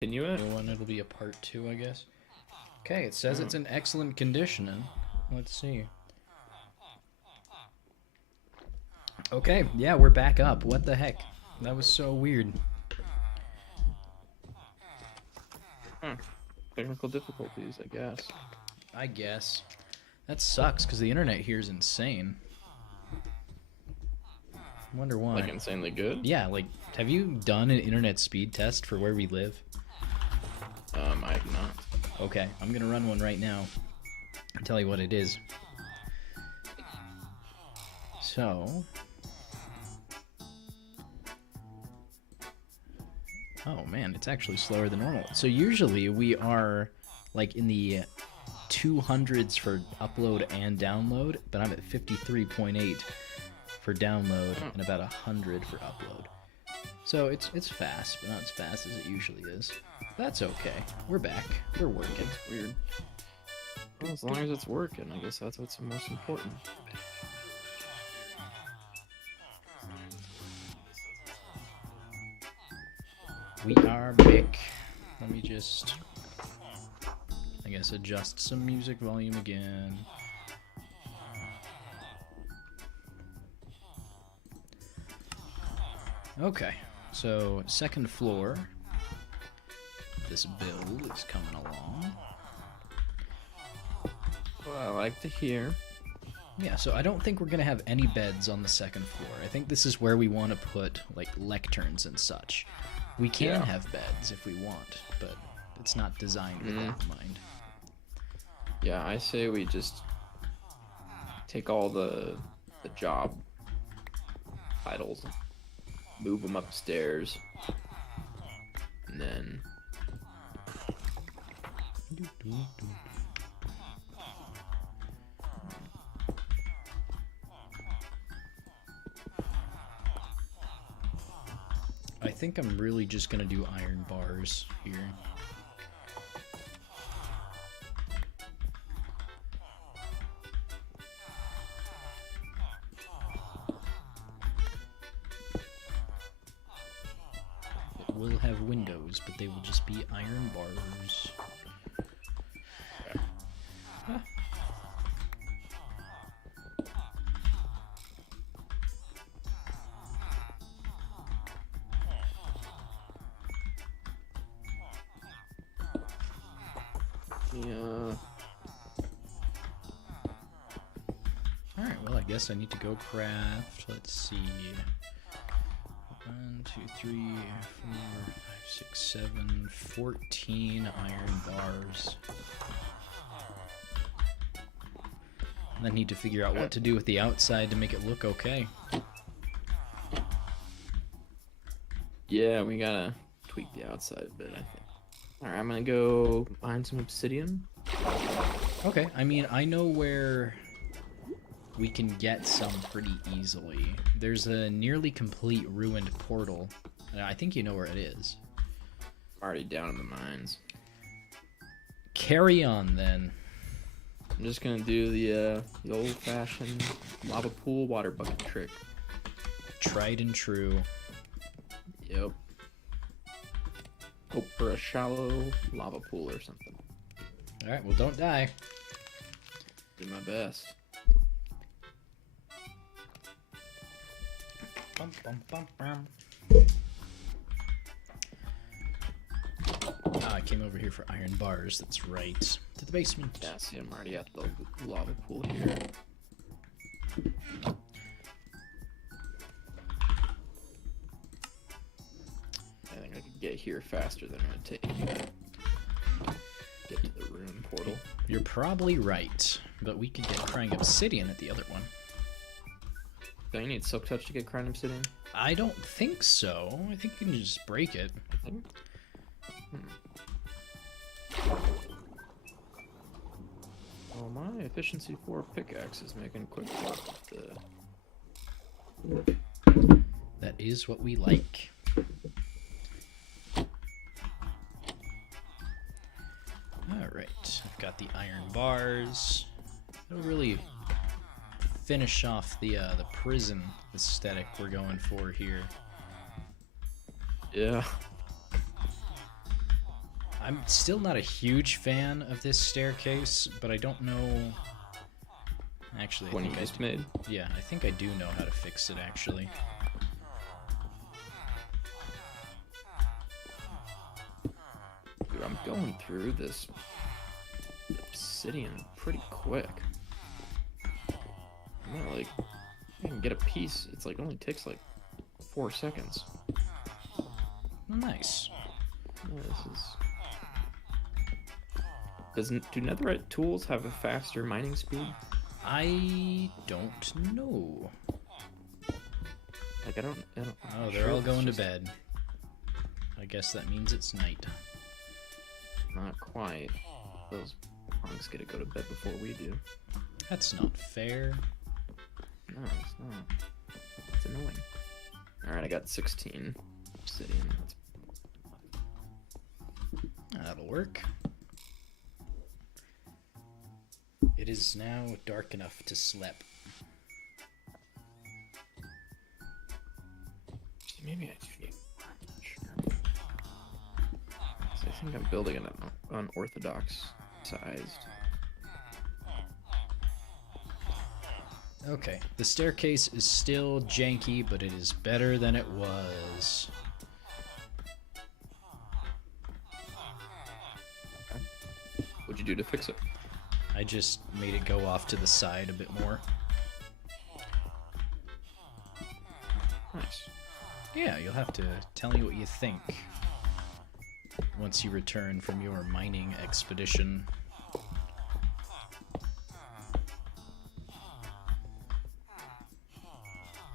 Continue it. One, it'll be a part 2, I guess. Okay, it says it's in excellent condition. Let's see. Okay, yeah, we're back up. What the heck? That was so weird. Technical difficulties, I guess. I guess. That sucks, because the internet here is insane. Wonder why. Like insanely good? Yeah, like, have you done an internet speed test for where we live? I have not. Okay, I'm gonna run one right now. I'll tell you what it is. So... Oh man, it's actually slower than normal. So usually we are like in the 200s for upload and download, but I'm at 53.8 for download and about 100 for upload. So it's fast, but not as fast as it usually is. That's okay. We're back. We're working. It's weird. Well, as long as it's working, I guess that's what's most important. We are back. Let me just, I guess, adjust some music volume again. Okay, so second floor. This build is coming along. Well, I like to hear. Yeah, so I don't think we're going to have any beds on the second floor. I think this is where we want to put, like, lecterns and such. We can have beds if we want, but it's not designed with that in mind. Yeah, I say we just take all the job titles, move them upstairs, and then I think I'm really just gonna do iron bars here. It will have windows, but they will just be iron bars. Huh. yeah. Alright, well, I guess I need to go craft. Let's see. 1, 2, 3, 4, 5, 6, 7, 14 iron bars. And I need to figure out what to do with the outside to make it look okay. Yeah, we gotta tweak the outside a bit, I think. Alright, I'm gonna go find some obsidian. Okay, I mean, I know where we can get some pretty easily. There's a nearly complete ruined portal. I think you know where it is. I'm already down in the mines. Carry on, then. I'm just gonna do the old-fashioned lava pool water bucket trick. Tried and true. Yep. Hope for a shallow lava pool or something. Alright, well, don't die. Do my best. Bum, bum, bum, bum. Ah, I came over here for iron bars. That's right. To the basement. Yeah, see, I'm already at the lava pool here. I think I could get here faster than it would take me to get to the ruin portal. You're probably right, but we could get crying obsidian at the other one. Do you need silk touch to get crying obsidian? I don't think so. I think you can just break it. I think. Well, my efficiency 4 pickaxe is making quick work with the... That is what we like. Alright, I've got the iron bars. It'll really finish off the prison aesthetic we're going for here. Yeah. I'm still not a huge fan of this staircase, but I don't know. Actually, I One you think just made. yeah, I think I do know how to fix it actually. Dude, I'm going through this obsidian pretty quick. I'm gonna, like, I can get a piece. It's like only takes like 4 seconds. Nice. Oh, this is. Do netherite tools have a faster mining speed? I don't know. Like I don't. I'm Oh, not they're sure all if it's going to just bed. I guess that means it's night. Not quite. Those punks get to go to bed before we do. That's not fair. No, it's not. It's annoying. All right, I got 16 obsidian. That'll work. It is now dark enough to sleep. Maybe I do need. I'm not sure. So I think I'm building it unorthodox sized. Okay, the staircase is still janky, but it is better than it was. What'd you do to fix it? I just made it go off to the side a bit more. Nice. Yeah, you'll have to tell me what you think once you return from your mining expedition.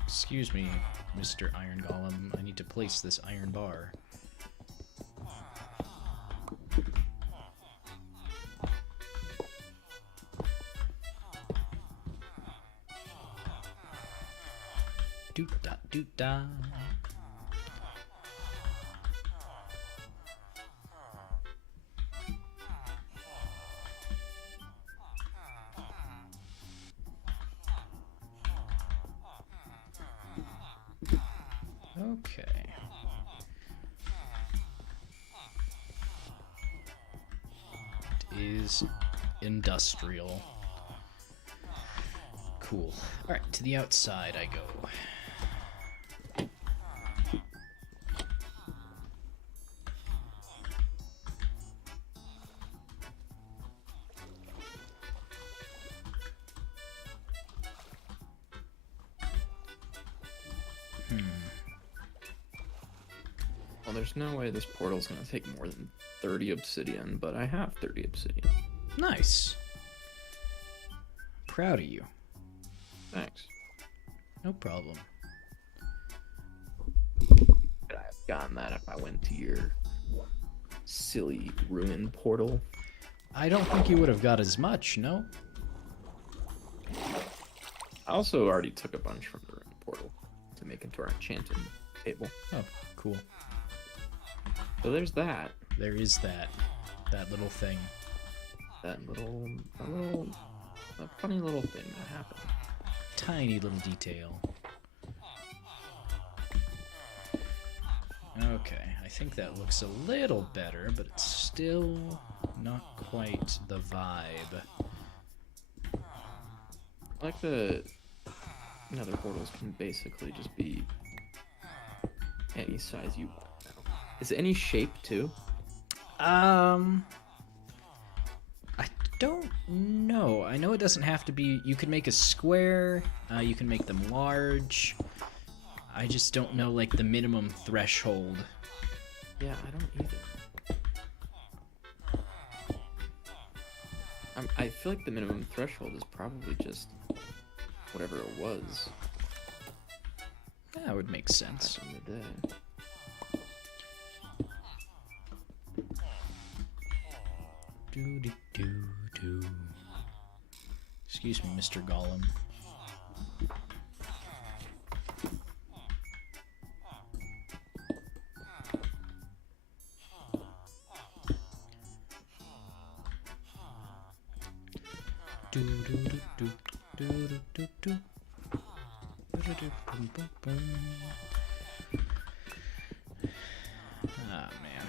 Excuse me, Mr. Iron Golem. I need to place this iron bar. Doot-da, doot-da. Okay. It is industrial. Cool. Alright, to the outside I go. Well, there's no way this portal's gonna take more than 30 obsidian, but I have 30 obsidian. Nice. Proud of you. Thanks. No problem. Could I have gotten that if I went to your silly ruin portal? I don't think you would have got as much, no? I also already took a bunch from the ruin portal to make into our enchanting table. Oh, cool. So there's that. There is that little thing. That a funny little thing that happened. Tiny little detail. Okay, I think that looks a little better, but it's still not quite the vibe. I like the nether portals can basically just be any size you want. Is it any shape too? I don't know. I know it doesn't have to be. You can make a square. You can make them large. I just don't know like the minimum threshold. Yeah, I don't either. I feel like the minimum threshold is probably just whatever it was That would make sense. back in the day. Do. Excuse me, Mr. Golem. Ah, man.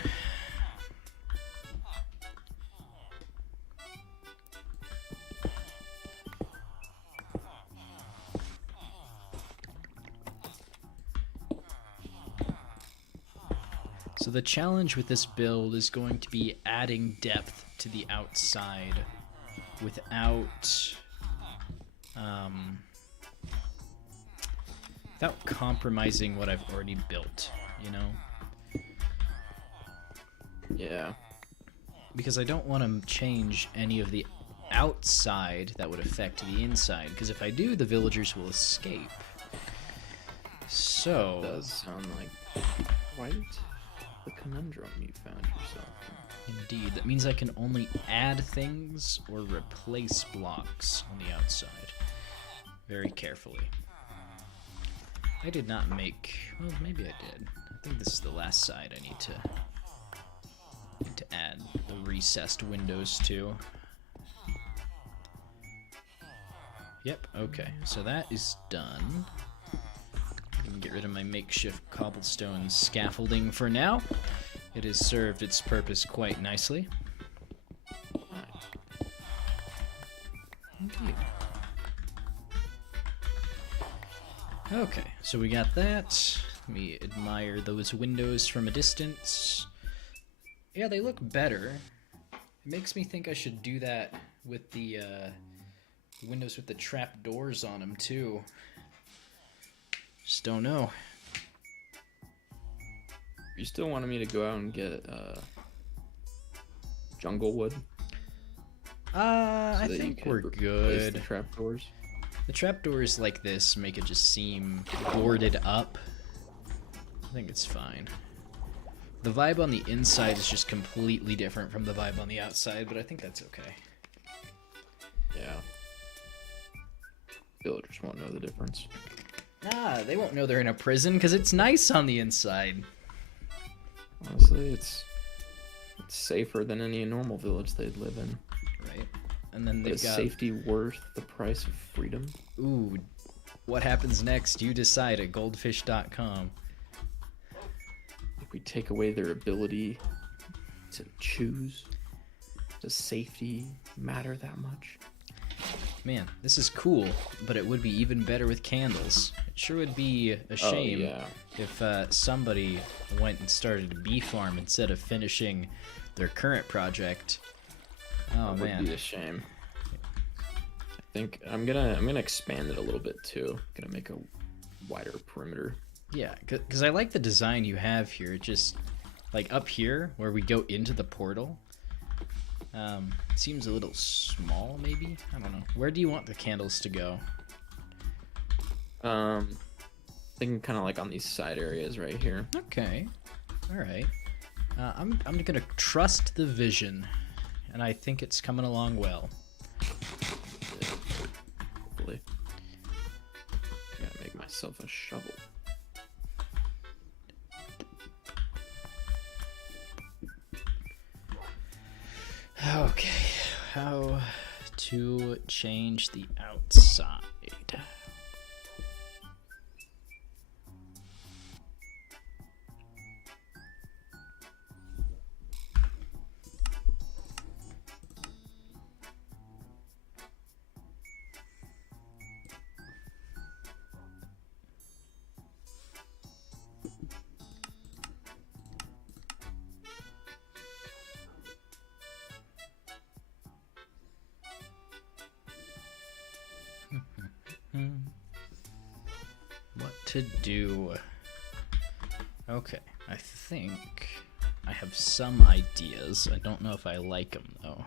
So the challenge with this build is going to be adding depth to the outside without without compromising what I've already built, you know? Yeah. Because I don't want to change any of the outside that would affect the inside, because if I do, the villagers will escape. So... That does sound like quite the conundrum you found yourself in. Indeed. That means I can only add things or replace blocks on the outside. Very carefully. I did not make... Well, maybe I did. I think this is the last side I need to add the recessed windows to. Yep, okay. So that is done. I can get rid of my makeshift cobblestone scaffolding for now. It has served its purpose quite nicely. Indeed. Okay, so we got that. Let me admire those windows from a distance. Yeah, they look better. It makes me think I should do that with the windows with the trap doors on them too. Just don't know. You still wanted me to go out and get jungle wood? I think we're good. The trapdoors. The trapdoors like this make it just seem boarded up. I think it's fine. The vibe on the inside is just completely different from the vibe on the outside, but I think that's okay. Yeah. Villagers won't know the difference. Nah, they won't know they're in a prison because it's nice on the inside. Honestly, it's safer than any normal village they'd live in. Right. And then But they've is got... safety worth the price of freedom? Ooh, what happens next? You decide at goldfish.com. If we take away their ability to choose, does safety matter that much? Man, this is cool, but it would be even better with candles. It sure would be a shame if somebody went and started a bee farm instead of finishing their current project. Oh That man, would be a shame. I think I'm gonna expand it a little bit too. Gonna make a wider perimeter. yeah, because I like the design you have here. Just like up here where we go into the portal. Seems a little small, maybe? I don't know. Where do you want the candles to go? Thinking kind of like on these side areas right here. Okay. All right. I'm gonna trust the vision, and I think it's coming along well. Hopefully. Gotta make myself a shovel. Okay. How to change the outside? What to do? Okay, I think I have some ideas. I don't know if I like them though.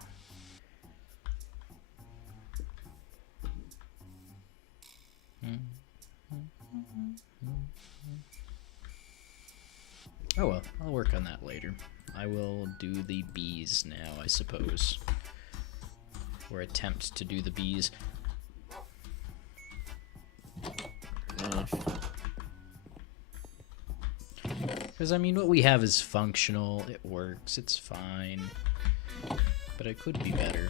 Oh well, I'll work on that later. I will do the bees now, I suppose. Or attempt to do the bees. Because, I mean, what we have is functional, it works, it's fine. But it could be better.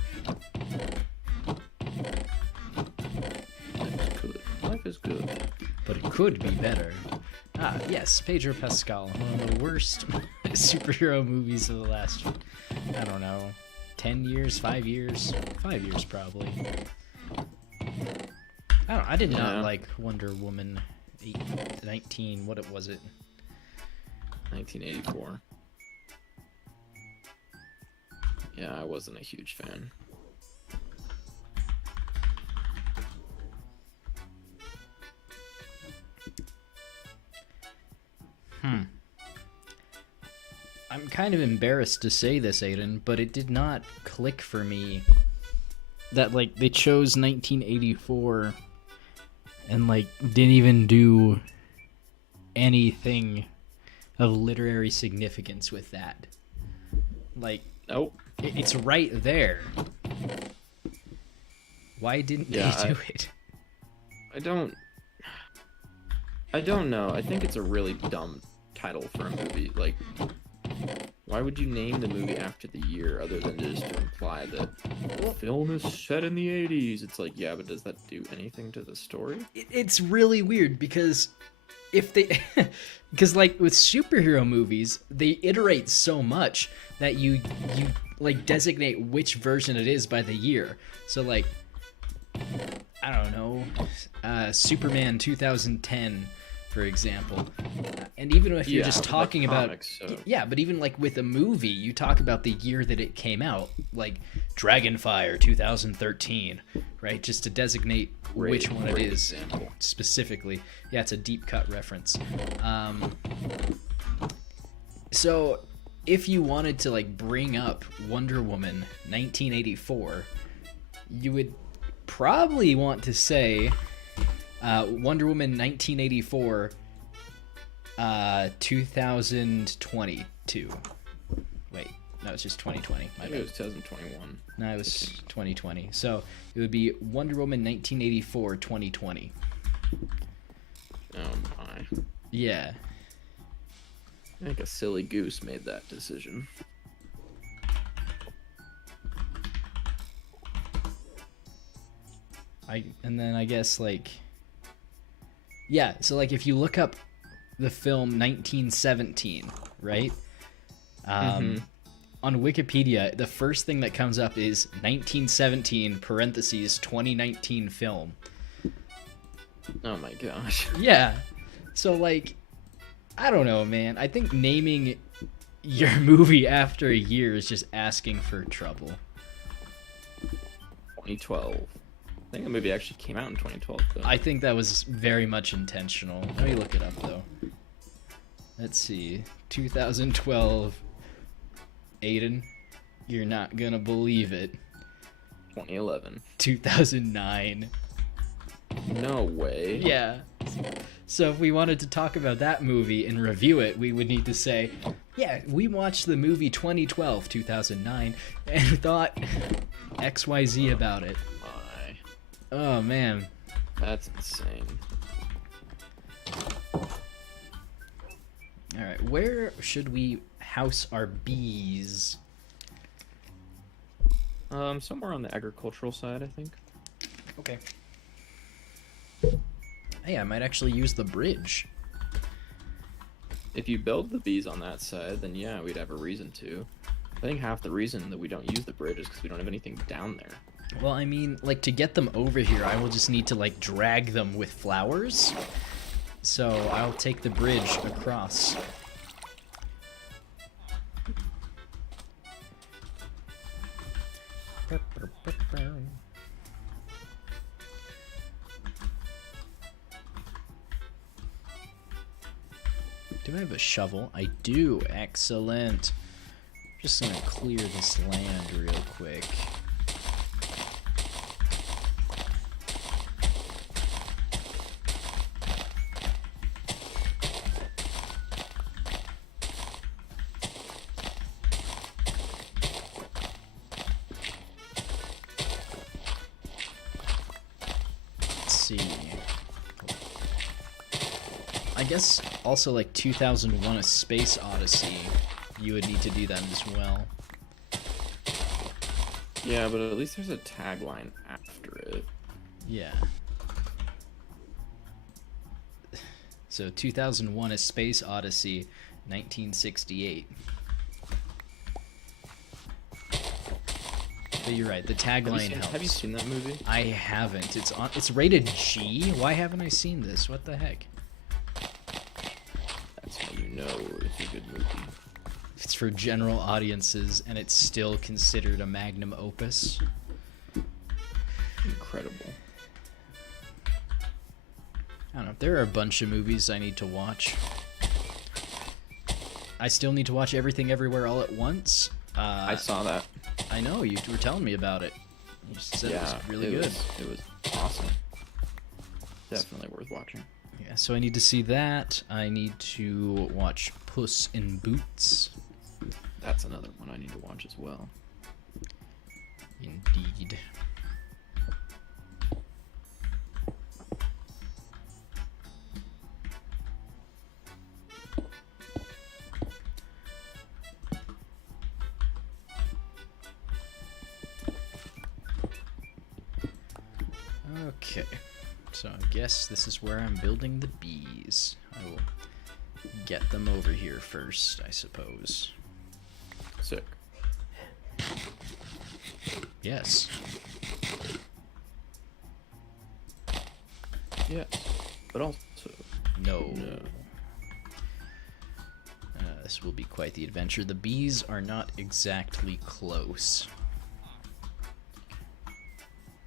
Life is good. But it could be better. Ah, yes, Pedro Pascal, one of the worst superhero movies of the last, I don't know, 10 years, 5 years? 5 years, probably. I did not like Wonder Woman 19, what was it? 1984. Yeah, I wasn't a huge fan. I'm kind of embarrassed to say this, Aiden, but it did not click for me that like they chose 1984 and like didn't even do anything of literary significance with that. Like, Nope. it's right there. Why didn't they do it? I don't know. I think it's a really dumb title for a movie. Like, why would you name the movie after the year other than just to imply that the film is set in the 80s? It's like, yeah, but does that do anything to the story? It's really weird because if they because like with superhero movies, they iterate so much that you like designate which version it is by the year. So like, I don't know, Superman 2010, for example. And even if you're just talking like about comics, so. yeah, but even like with a movie, you talk about the year that it came out, like Dragonfire 2013, right? Just to designate which one it is example. Specifically. Yeah, it's a deep cut reference. So if you wanted to like bring up Wonder Woman 1984, you would probably want to say Wonder Woman 1984 2022. Wait, no, it's just 2020. I think it was 2021. No, it was 2020. So it would be Wonder Woman 1984 2020. Oh my. Yeah. I think a silly goose made that decision. And then I guess like, yeah, so like if you look up the film 1917, right? On Wikipedia, the first thing that comes up is 1917 parentheses 2019 film. Oh my gosh. Yeah. So like, I don't know, man. I think naming your movie after a year is just asking for trouble. 2012. I think the movie actually came out in 2012, though. I think that was very much intentional. Let me look it up, though. Let's see. 2012. Aiden, you're not gonna believe it. 2011. 2009. No way. Yeah. So if we wanted to talk about that movie and review it, we would need to say, yeah, we watched the movie 2012, 2009, and thought XYZ about it. My. Oh, man. That's insane. Alright, where should we house our bees? Somewhere on the agricultural side, I think. Okay. Hey, I might actually use the bridge. If you build the bees on that side, then yeah, we'd have a reason to. I think half the reason that we don't use the bridge is because we don't have anything down there. Well, I mean, like, to get them over here, I will just need to, like, drag them with flowers. So I'll take the bridge across. Do I have a shovel? I do. Excellent. Just gonna clear this land real quick. Let's see. I guess also like 2001 A Space Odyssey, you would need to do that as well. Yeah, but at least there's a tagline after it. Yeah. So 2001 A Space Odyssey, 1968. But you're right, the tagline helps. Have you seen that movie? I haven't. It's rated G. Why haven't I seen this? What the heck? That's how you know it's a good movie. It's for general audiences, and it's still considered a magnum opus. Incredible. I don't know. There are a bunch of movies I need to watch. I still need to watch Everything Everywhere All at Once. I saw that. I know, you were telling me about it. You said it was really good. It was awesome. Definitely worth watching. Yeah, so I need to see that. I need to watch Puss in Boots. That's another one I need to watch as well. Indeed. Okay, so I guess this is where I'm building the bees. I will get them over here first, I suppose. Sick. Yes. Yeah. But also, No. no. This will be quite the adventure. The bees are not exactly close.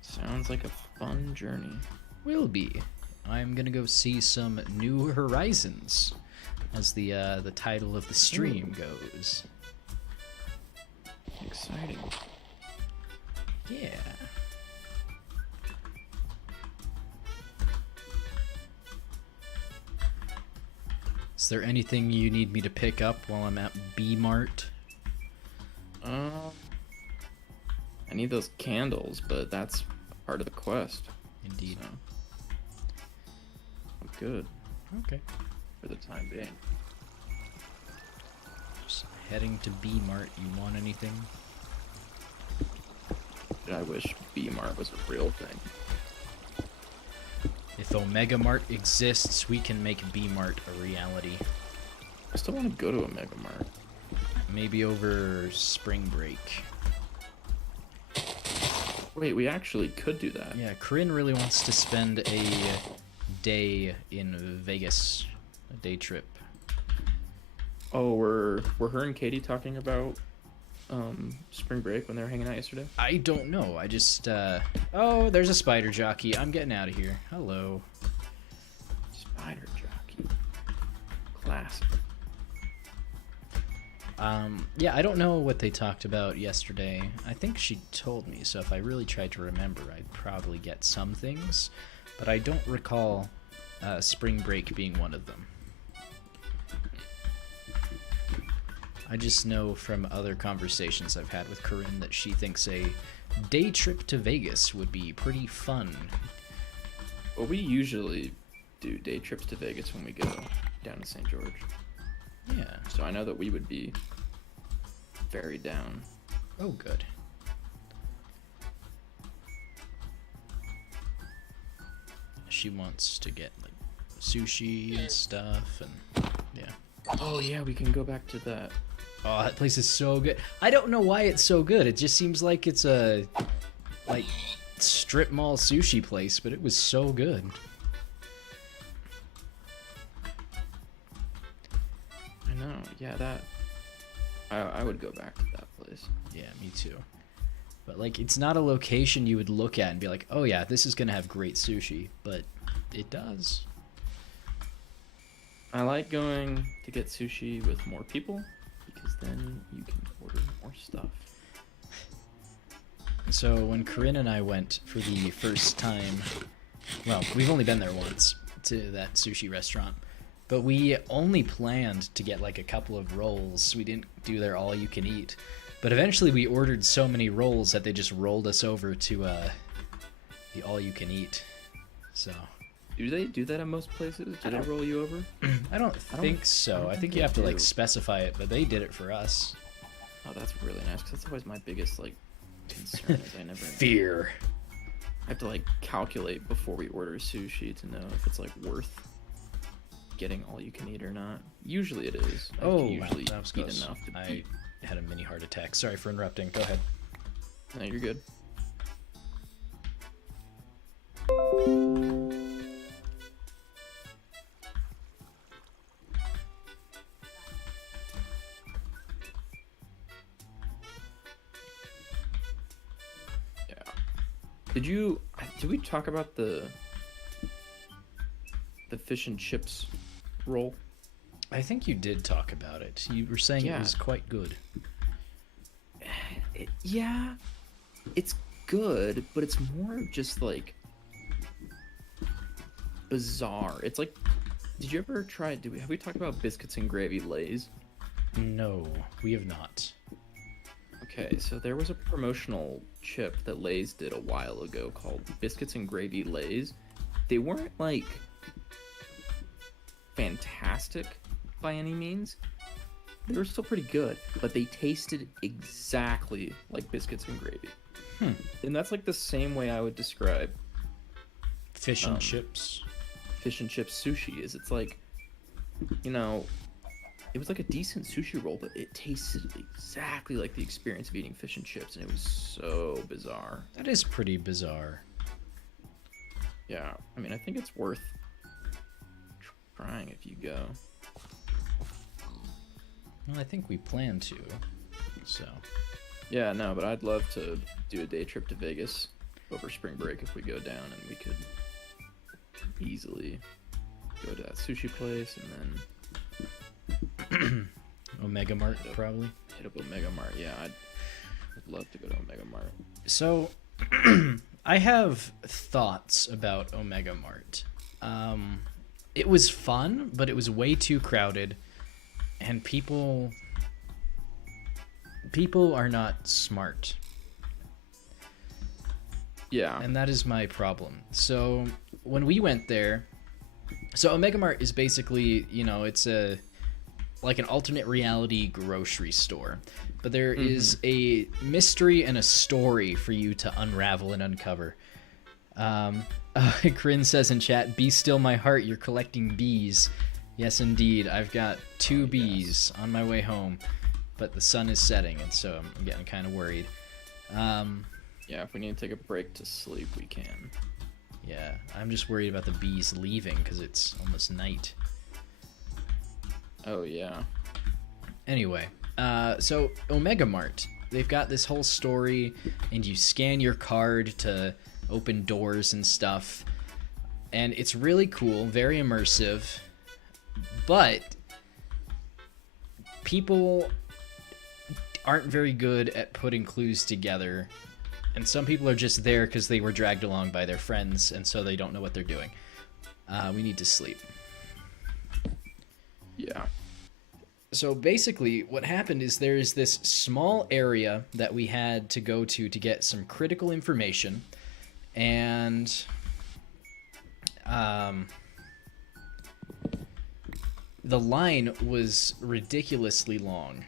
Sounds like a fun journey. Will be. I'm gonna go see some New Horizons, as the title of the stream goes. Exciting. Yeah. Is there anything you need me to pick up while I'm at B-Mart? I need those candles, but that's part of the quest. Indeed. So I'm good Okay. for the time being. Just heading to B-Mart. You want anything? I wish B-Mart was a real thing. If Omega Mart exists, we can make B-Mart a reality. I still want to go to a Mega Mart. Maybe over spring break. Wait, we actually could do that. Yeah, Corinne really wants to spend a day in Vegas, a day trip. Oh, were her and Katie talking about spring break when they were hanging out yesterday? I don't know. I just oh, there's a spider jockey. I'm getting out of here. Hello. Spider jockey. Classic. Yeah, I don't know what they talked about yesterday. I think she told me, so if I really tried to remember, I'd probably get some things, but I don't recall spring break being one of them. I just know from other conversations I've had with Corinne that she thinks a day trip to Vegas would be pretty fun. Well, we usually do day trips to Vegas when we go down to St. George. Yeah. So I know that we would be very down. Oh, good. She wants to get like sushi and stuff, and yeah. Oh yeah, we can go back to that. Oh, that place is so good. I don't know why it's so good. It just seems like it's a like strip mall sushi place, but it was so good. I know. Yeah, that. I would go back to that place. Yeah, me too. But like, it's not a location you would look at and be like, "Oh yeah, this is gonna have great sushi," but it does. I like going to get sushi with more people because then you can order more stuff. So when Corinne and I went for the first time, well, we've only been there once to that sushi restaurant, but we only planned to get like a couple of rolls. We didn't do their all you can eat, but eventually we ordered so many rolls that they just rolled us over to the all you can eat. So Do they do that in most places? Do they roll you over? I don't think so. I think you have to like specify it, but they did it for us. Oh, that's really nice. Cause that's always my biggest like concern is I never Fear. I have to like calculate before we order sushi to know if it's like worth getting all you can eat or not. Usually it is. I Oh, can usually that was eat close. enough to I eat. had a mini heart attack. Sorry for interrupting. Go ahead. No, you're good. Did we talk about the fish and chips roll? I think you did talk about it. You were saying it Yeah. was quite good. Yeah, it's good, but it's more just like bizarre. It's like, did you ever try? Have we talked about biscuits and gravy Lay's? No, we have not. Okay, so there was a promotional chip that Lay's did a while ago called biscuits and gravy Lay's. They weren't like fantastic by any means. They were still pretty good, but they tasted exactly like biscuits and gravy. And that's like the same way I would describe Fish and chips. fish and chips sushi is. It's like, you know, it was like a decent sushi roll, but it tasted exactly like the experience of eating fish and chips, and it was so bizarre. That is pretty bizarre. Yeah, I mean, I think it's worth trying if you go. Well, I think we plan to. So, Yeah, no, but I'd love to do a day trip to Vegas over spring break if we go down, and we could easily go to that sushi place and then Omega Mart, probably. hit up Omega Mart. Yeah, I'd love to go to Omega Mart. So, I have thoughts about Omega Mart. It was fun, but it was way too crowded, and people are not smart, Yeah, and that is my problem. So, when we went there, so Omega Mart is basically, it's like an alternate reality grocery store. But there is a mystery and a story for you to unravel and uncover. Corinne says in chat, "Be still my heart, you're collecting bees." Yes, indeed. I've got 2 bees on my way home, but the sun is setting, and so I'm getting kind of worried. yeah, if we need to take a break to sleep, we can. Yeah, I'm just worried about the bees leaving because it's almost night. Oh, yeah. Anyway, so Omega Mart, they've got this whole story, and you scan your card to open doors and stuff, and it's really cool, very immersive, but people aren't very good at putting clues together, and some people are just there because they were dragged along by their friends, and so they don't know what they're doing. We need to sleep. Yeah. So basically, what happened is there is this small area that we had to go to get some critical information, and the line was ridiculously long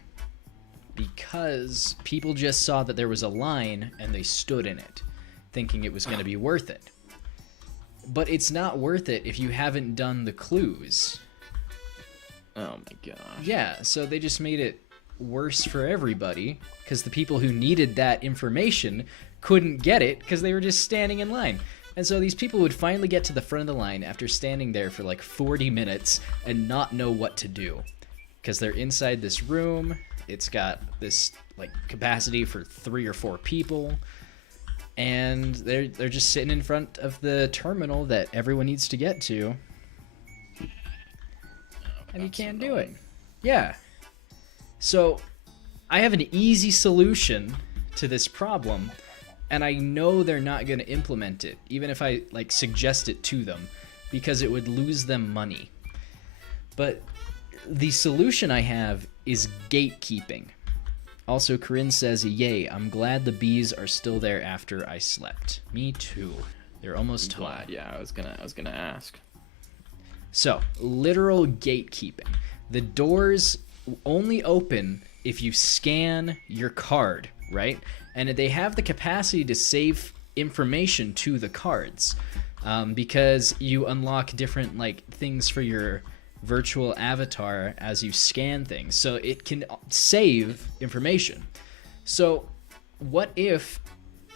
because people just saw that there was a line and they stood in it, thinking it was going to be worth it. But it's not worth it if you haven't done the clues. Oh my gosh. Yeah, so they just made it worse for everybody because the people who needed that information couldn't get it because they were just standing in line. And so these people would finally get to the front of the line after standing there for like 40 minutes and not know what to do because they're inside this room. It's got this like capacity for 3 or 4 people, and they're just sitting in front of the terminal that everyone needs to get to. And you can't do it. Yeah. So, I have an easy solution to this problem, and I know they're not going to implement it, even if I, suggest it to them, because it would lose them money. But the solution I have is gatekeeping. Also, Corinne says, "Yay, I'm glad the bees are still there after I slept." Me too. They're almost home. Glad. Yeah, I was gonna ask. So, literal gatekeeping. The doors only open if you scan your card, right? And they have the capacity to save information to the cards because you unlock different things for your virtual avatar as you scan things. So it can save information. So what if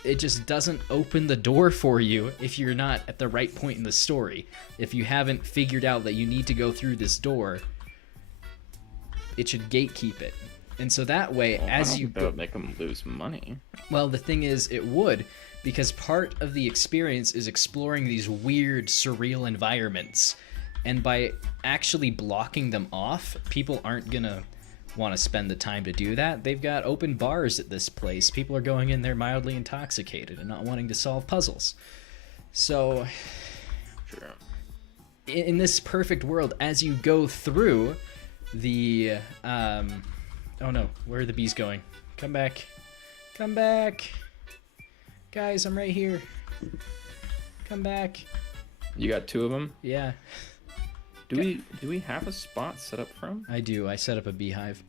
it just doesn't open the door for you if you're not at the right point in the story? If you haven't figured out that you need to go through this door, it should gatekeep it. And so that way, Well, I as don't you think that would make them lose money. well, the thing is, it would, because part of the experience is exploring these weird, surreal environments. And by actually blocking them off, people aren't gonna want to spend the time to do that. They've got open bars at this place. People are going in there mildly intoxicated and not wanting to solve puzzles. So, Sure. in this perfect world, as you go through the oh no, where are the bees going? Come back. Come back. Guys, I'm right here. Come back. You got 2 of them. Yeah, Do we have a spot set up for 'em? I do. I set up a beehive.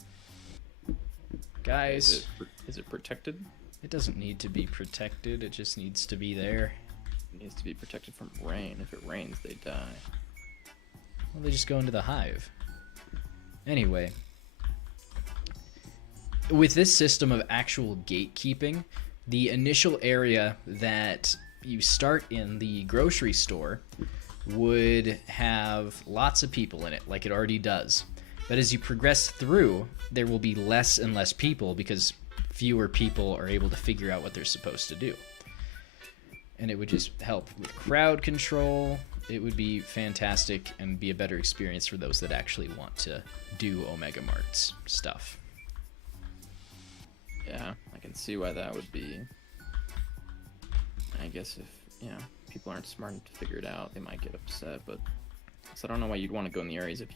Guys, Is it protected? it doesn't need to be protected. It just needs to be there. It needs to be protected from rain. If it rains, they die. Well, they just go into the hive. Anyway, with this system of actual gatekeeping, the initial area that you start in, the grocery store, would have lots of people in it, like it already does. But as you progress through, there will be less and less people because fewer people are able to figure out what they're supposed to do. And it would just help with crowd control. It would be fantastic and be a better experience for those that actually want to do Omega Mart's stuff. Yeah, I can see why that would be. I guess if, people aren't smart enough to figure it out, they might get upset, but so I don't know why you'd want to go in the areas if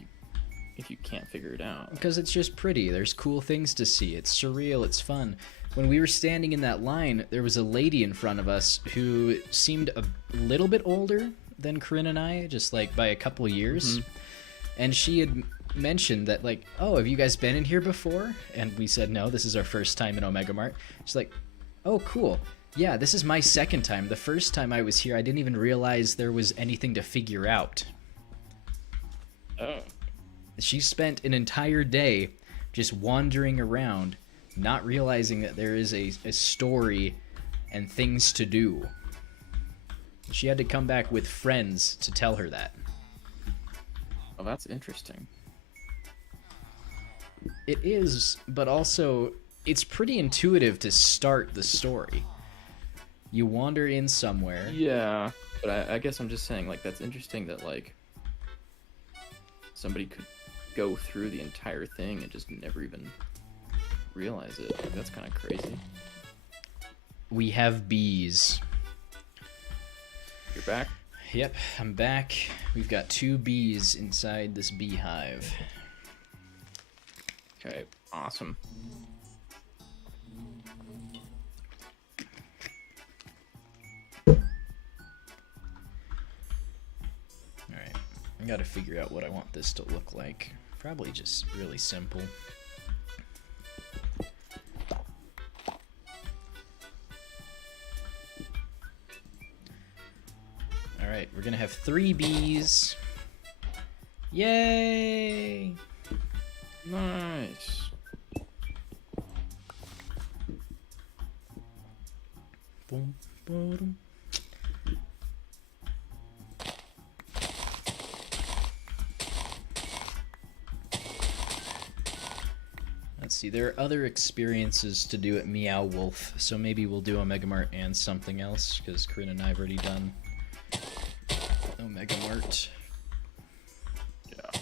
you can't figure it out. Because it's just pretty. There's cool things to see. It's surreal. It's fun. When we were standing in that line, there was a lady in front of us who seemed a little bit older than Corinne and I, just like by a couple years. Mm-hmm. And she had mentioned that, like, oh, have you guys been in here before? And we said, no, this is our first time in Omega Mart. She's like, oh, cool. Yeah, this is my second time. The first time I was here, I didn't even realize there was anything to figure out. Oh. She spent an entire day just wandering around, not realizing that there is a story and things to do. She had to come back with friends to tell her that. Oh, that's interesting. It is, but also, it's pretty intuitive to start the story. You wander in somewhere. Yeah, but I guess I'm just saying, like, that's interesting that, like, somebody could go through the entire thing and just never even realize it. Like, that's kind of crazy. We have bees. You're back? Yep, I'm back. We've got 2 bees inside this beehive. Okay, awesome. Alright, I gotta figure out what I want this to look like. Probably just really simple. Alright, we're gonna have 3 bees. Yay! Nice. Boom, boom. Let's see, there are other experiences to do at Meow Wolf, so maybe we'll do Omega Mart and something else, because Corinne and I have already done Omega Mart. Yeah.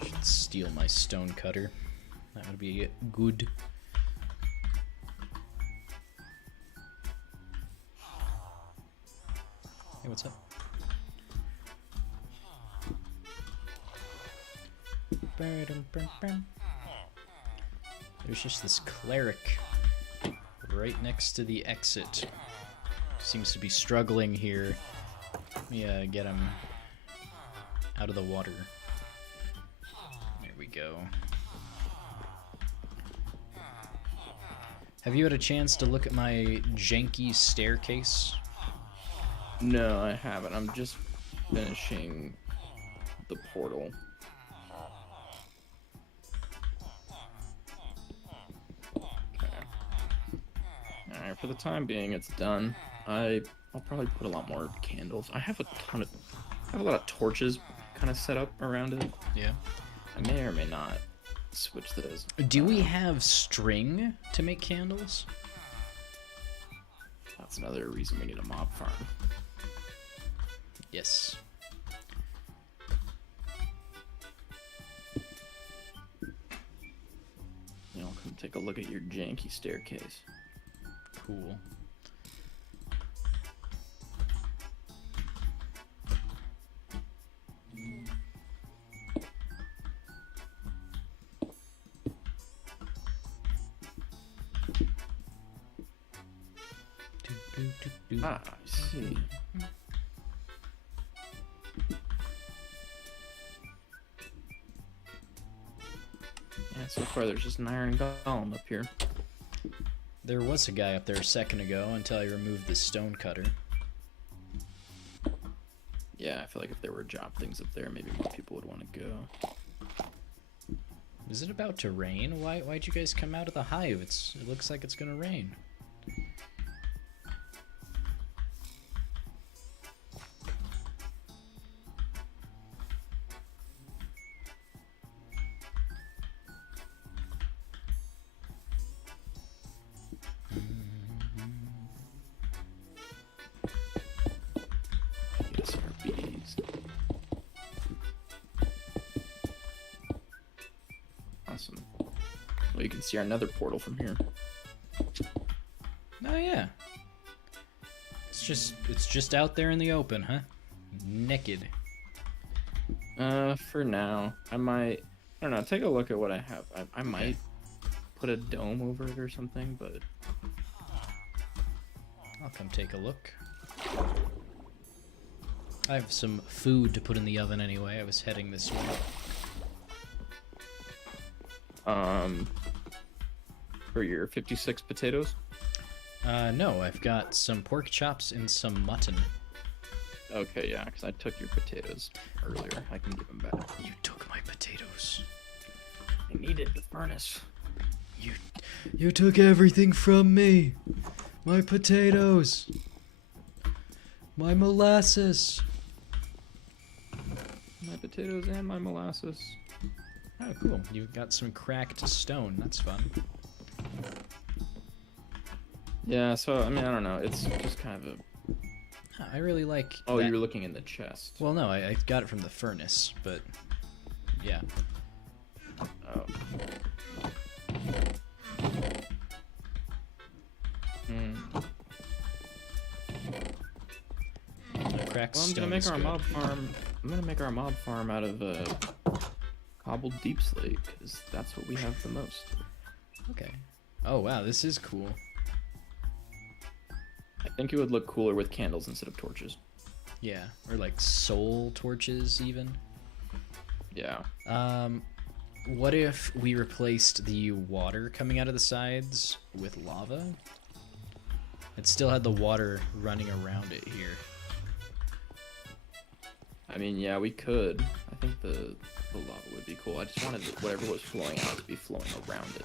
Should steal my stone cutter. That would be good. Hey, what's up? There's just this cleric right next to the exit. Seems to be struggling here. Let me get him out of the water. There we go. Have you had a chance to look at my janky staircase? No, I haven't. I'm just finishing the portal. Okay. Alright, for the time being, it's done. I'll probably put a lot more candles. I have a lot of torches kind of set up around it. Yeah. I may or may not switch those. Do we have string to make candles? That's another reason we need a mob farm. Yes. You know, come take a look at your janky staircase. Cool. Ah, I see. Yeah, so far there's just an iron golem up here. There was a guy up there a second ago until I removed the stone cutter. Yeah, I feel like if there were job things up there, maybe more people would want to go. Is it about to rain? Why'd you guys come out of the hive? It looks like it's gonna rain. Yes, our bees. Awesome. Well, you can see our nether portal from here. Oh yeah. It's just out there in the open, huh? Naked. For now, I don't know, take a look at what I have. I might put a dome over it or something, but I'll come take a look. I have some food to put in the oven anyway. I was heading this way. for your 56 potatoes. No, I've got some pork chops and some mutton. Okay, yeah, because I took your potatoes earlier. I can give them back. You took my potatoes. I needed the furnace. You took everything from me. My potatoes. My molasses. My potatoes and my molasses. Oh, cool. You've got some cracked stone. That's fun. Yeah, so, I mean, I don't know. It's just kind of a... I really like... Oh, that. you were looking in the chest. Well, no, I got it from the furnace, but... Yeah. Oh. Cracked Well, I'm stone gonna make is our good. mob farm. I'm gonna make our mob farm out of cobbled deep slate because that's what we have the most. Okay. Oh, wow, this is cool. I think it would look cooler with candles instead of torches. Yeah, or like soul torches even. Yeah. What if we replaced the water coming out of the sides with lava? It still had the water running around it here. I mean, yeah, we could. I think the lava would be cool. I just wanted whatever was flowing out to be flowing around it.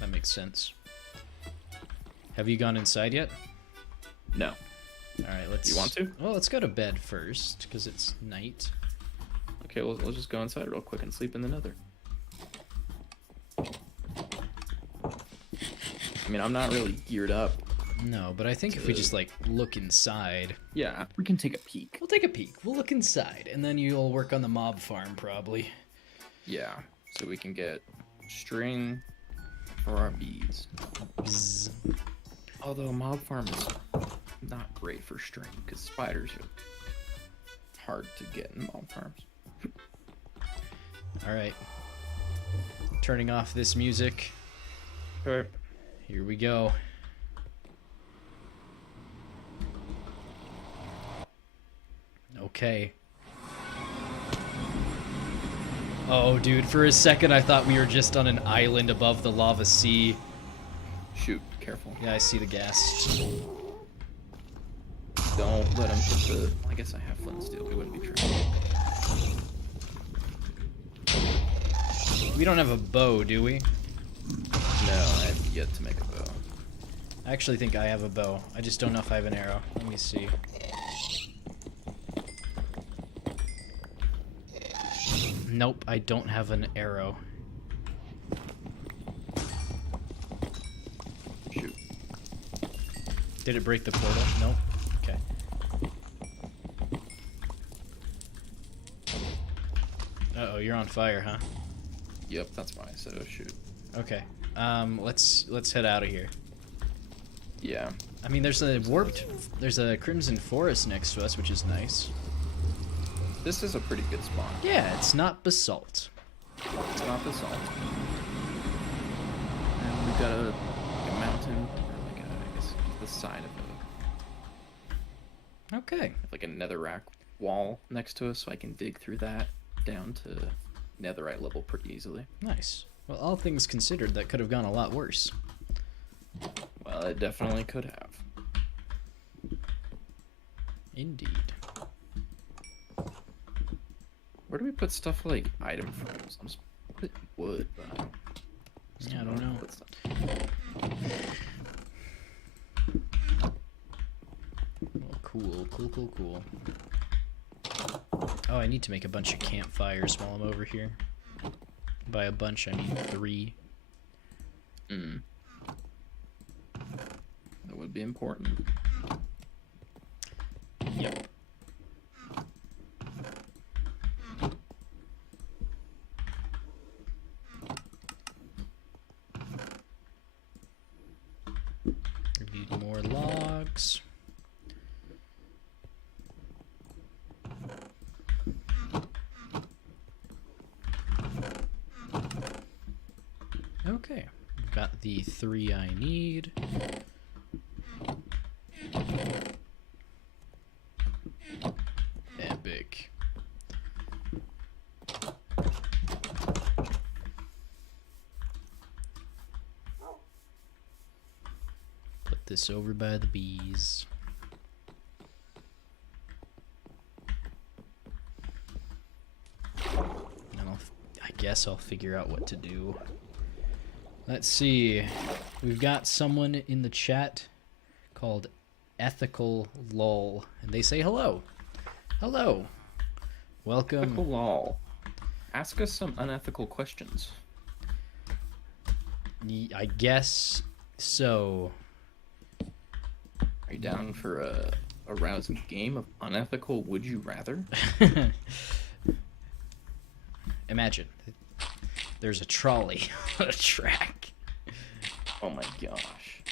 That makes sense. Have you gone inside yet? No. All right, let's... You want to? Well, let's go to bed first, because it's night. Okay, well, let's just go inside real quick and sleep in the nether. I mean, I'm not really geared up. No, but I think if we just, like, look inside... Yeah, we can take a peek. We'll take a peek. We'll look inside, and then you'll work on the mob farm, probably. Yeah, so we can get string for our bees. Bzz. Although mob farm is not great for string because spiders are hard to get in mob farms. All right. Turning off this music. Alright. Here we go. Okay. Oh, dude, for a second I thought we were just on an island above the lava sea. Shoot, careful. Yeah, I see the gas. Don't let him hit the... I guess I have flint and steel. We wouldn't be trying. We don't have a bow, do we? No, I have yet to make a bow. I actually think I have a bow. I just don't know if I have an arrow. Let me see. Nope, I don't have an arrow. Shoot. Did it break the portal? Nope. Okay. Uh-oh, you're on fire, huh? Yep, that's why I said oh shoot. Okay. Let's head out of here. Yeah. I mean, there's a Crimson Forest next to us, which is nice. This is a pretty good spawn. Yeah, it's not basalt. It's not basalt. And we've got a mountain, or like I guess the side of Okay. like a netherrack wall next to us, so I can dig through that down to netherite level pretty easily. Nice. Well, all things considered, that could have gone a lot worse. Well, it definitely could have. Indeed. Where do we put stuff like item frames? I'm just put wood, but Yeah, I don't know. put stuff. Oh, cool. Oh, I need to make a bunch of campfires while I'm over here. By a bunch, I mean 3. That would be important. Yep. We need more logs. Okay, got the 3 I need. Epic. Put this over by the bees. And I guess I'll figure out what to do. Let's see. We've got someone in the chat called Ethical Lol, and they say hello. Hello. Welcome. Ethical lol. Ask us some unethical questions. I guess so. Are you down for a rousing game of unethical would you rather? Imagine. There's a trolley on a track. Oh my gosh.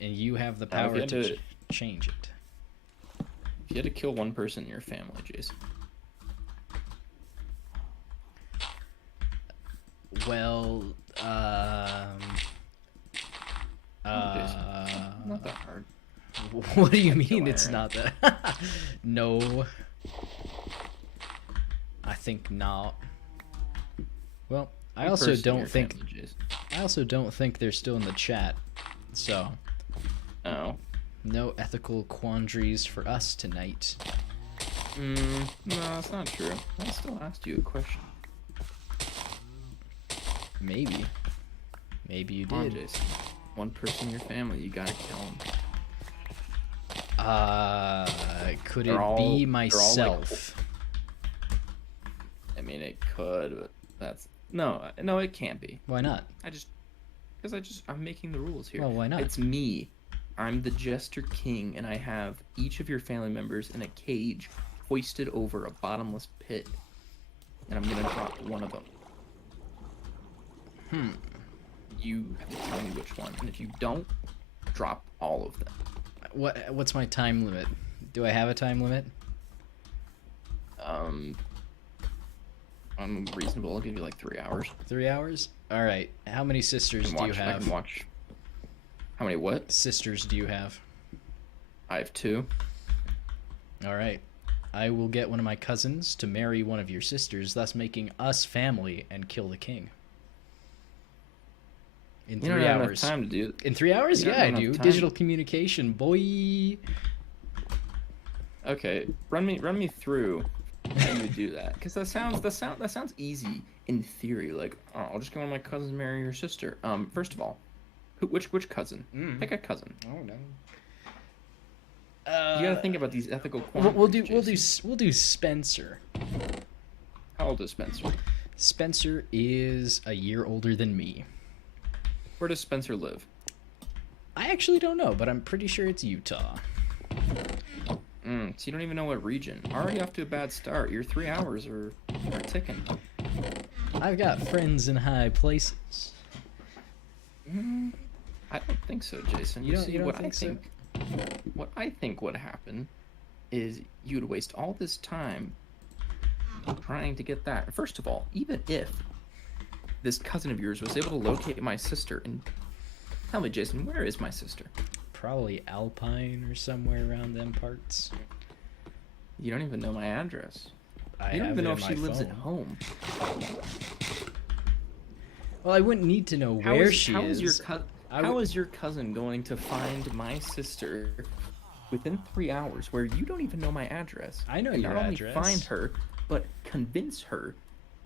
And you have the Now, if power you had to to- change it. If you had to kill one person in your family, Jason. Well, Not that hard. what do you I'd kill mean it's Aaron. not that? No. I think not. Well, I One also person in don't your think family, Jason. I also don't think they're still in the chat. So, Oh. no ethical quandaries for us tonight. No, that's not true. I still asked you a question. Maybe. Maybe you Come on, did. Jason. One person in your family, you gotta kill him. Could They're it all- be they're all, like, myself? I mean, it could, but that's no, it can't be. Why not? I'm making the rules here. Well, why not? It's me. I'm the Jester King, and I have each of your family members in a cage, hoisted over a bottomless pit, and I'm gonna drop one of them. You have to tell me which one, and if you don't, drop all of them. What's my time limit? Do I have a time limit? I'm reasonable. I'll give you like 3 hours. 3 hours? All right. How many sisters do you I have? can watch. How many what? Sisters do you have? I have 2. All right. I will get one of my cousins to marry one of your sisters, thus making us family and kill the king. In You don't 3 have enough hours. time to do it. In 3 hours? You don't Yeah, I have do. enough time. Digital communication, boy. Okay, run me through how you would do that, because that sounds easy in theory. Like, oh, I'll just go with my cousin, marry your sister. First of all, which cousin? Pick a cousin. Oh no. You gotta think about these ethical We'll quandaries, we'll do Spencer. How old is Spencer? Spencer is a year older than me. Where does Spencer live? I actually don't know, but I'm pretty sure it's Utah. So you don't even know what region. Already off to a bad start. Your 3 hours are ticking. I've got friends in high places. I don't think so, Jason. You don't what think so? What I think would happen is you'd waste all this time trying to get that. First of all, even if this cousin of yours was able to locate my sister, and tell me, Jason, where is my sister? Probably Alpine or somewhere around them parts. You don't even know my address. I You don't have even it know in if my she lives at phone. home. Well, I wouldn't need to know where she is. How is your cousin going to find my sister within 3 hours where you don't even know my address? I know and your not only address. find her, but convince her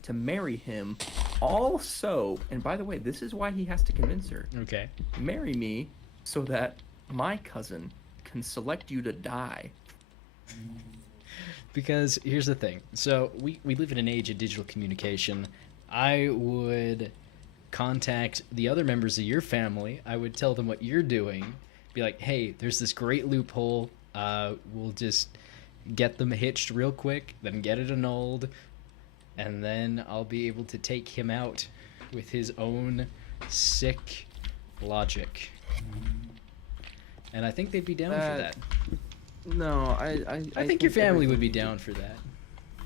to marry him. Also, and by the way, this is why he has to convince her. Okay. Marry me so that my cousin can select you to die. Because here's the thing. So we live in an age of digital communication. I would contact the other members of your family. I would tell them what you're doing. Be like, hey, there's this great loophole. We'll just get them hitched real quick, then get it annulled, and then I'll be able to take him out with his own sick logic. And I think they'd be down for that. No, I think your family would be down for that.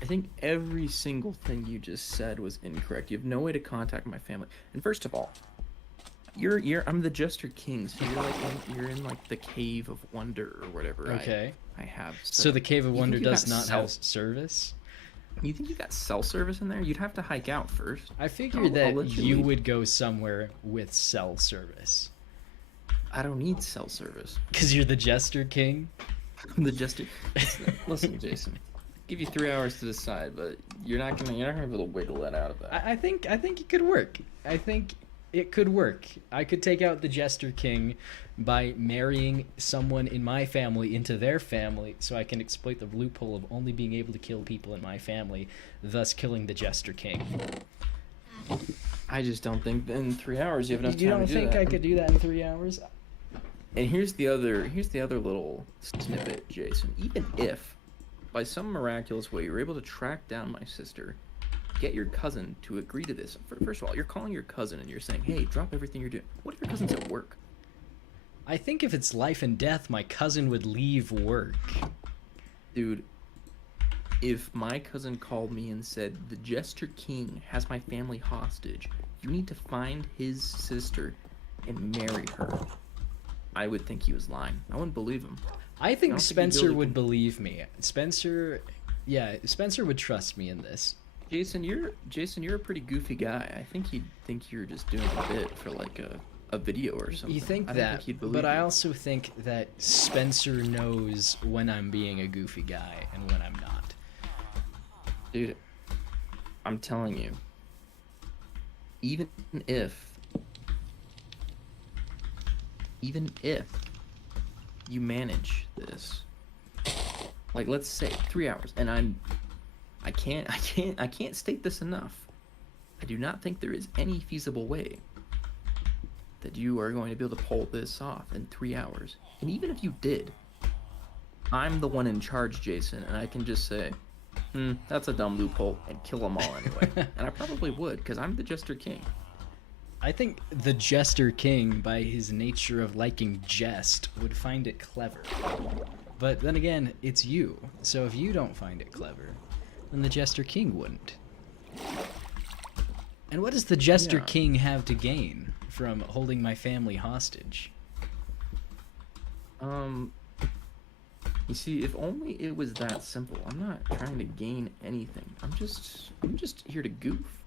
I think every single thing you just said was incorrect. You have no way to contact my family. And first of all, I'm the Jester King, so you're in like the Cave of Wonder or whatever. Okay. I have. So the Cave of You Wonder think you does got not cell- have service? You think you got cell service in there? You'd have to hike out first. I figured I'll that let you you leave. would go somewhere with cell service. I don't need cell service. Because you're the Jester King? I'm the Jester. Listen, Jason. Give you 3 hours to decide, but you're not gonna be able to wiggle that out of that. I think it could work. I think it could work. I could take out the Jester King by marrying someone in my family into their family, so I can exploit the loophole of only being able to kill people in my family, thus killing the Jester King. I just don't think in 3 hours you have enough time to do that. You don't think I could do that in 3 hours? And here's the other little snippet, Jason. Even if, by some miraculous way, you're able to track down my sister, get your cousin to agree to this. First of all, you're calling your cousin and you're saying, hey, drop everything you're doing. What if your cousin's at work? I think if it's life and death, my cousin would leave work. Dude, if my cousin called me and said, the Jester King has my family hostage, you need to find his sister and marry her, I would think he was lying. I wouldn't believe him. I think don't think he'd Spencer be able to would believe me. Spencer would trust me in this. Jason, you're a pretty goofy guy. I think he'd think you're just doing a bit for like a video or something. You think I don't that, think he'd believe but I you. also think that Spencer knows when I'm being a goofy guy and when I'm not. Dude, I'm telling you, even if you manage this, like let's say 3 hours, and I can't state this enough. I do not think there is any feasible way that you are going to be able to pull this off in 3 hours. And even if you did, I'm the one in charge, Jason, and I can just say, that's a dumb loophole, and kill them all anyway. And I probably would, because I'm the Jester King. I think the Jester King, by his nature of liking jest, would find it clever. But then again, it's you. So if you don't find it clever, then the Jester King wouldn't. And what does the Jester Yeah. King have to gain from holding my family hostage? You see, if only it was that simple. I'm not trying to gain anything. I'm just here to goof.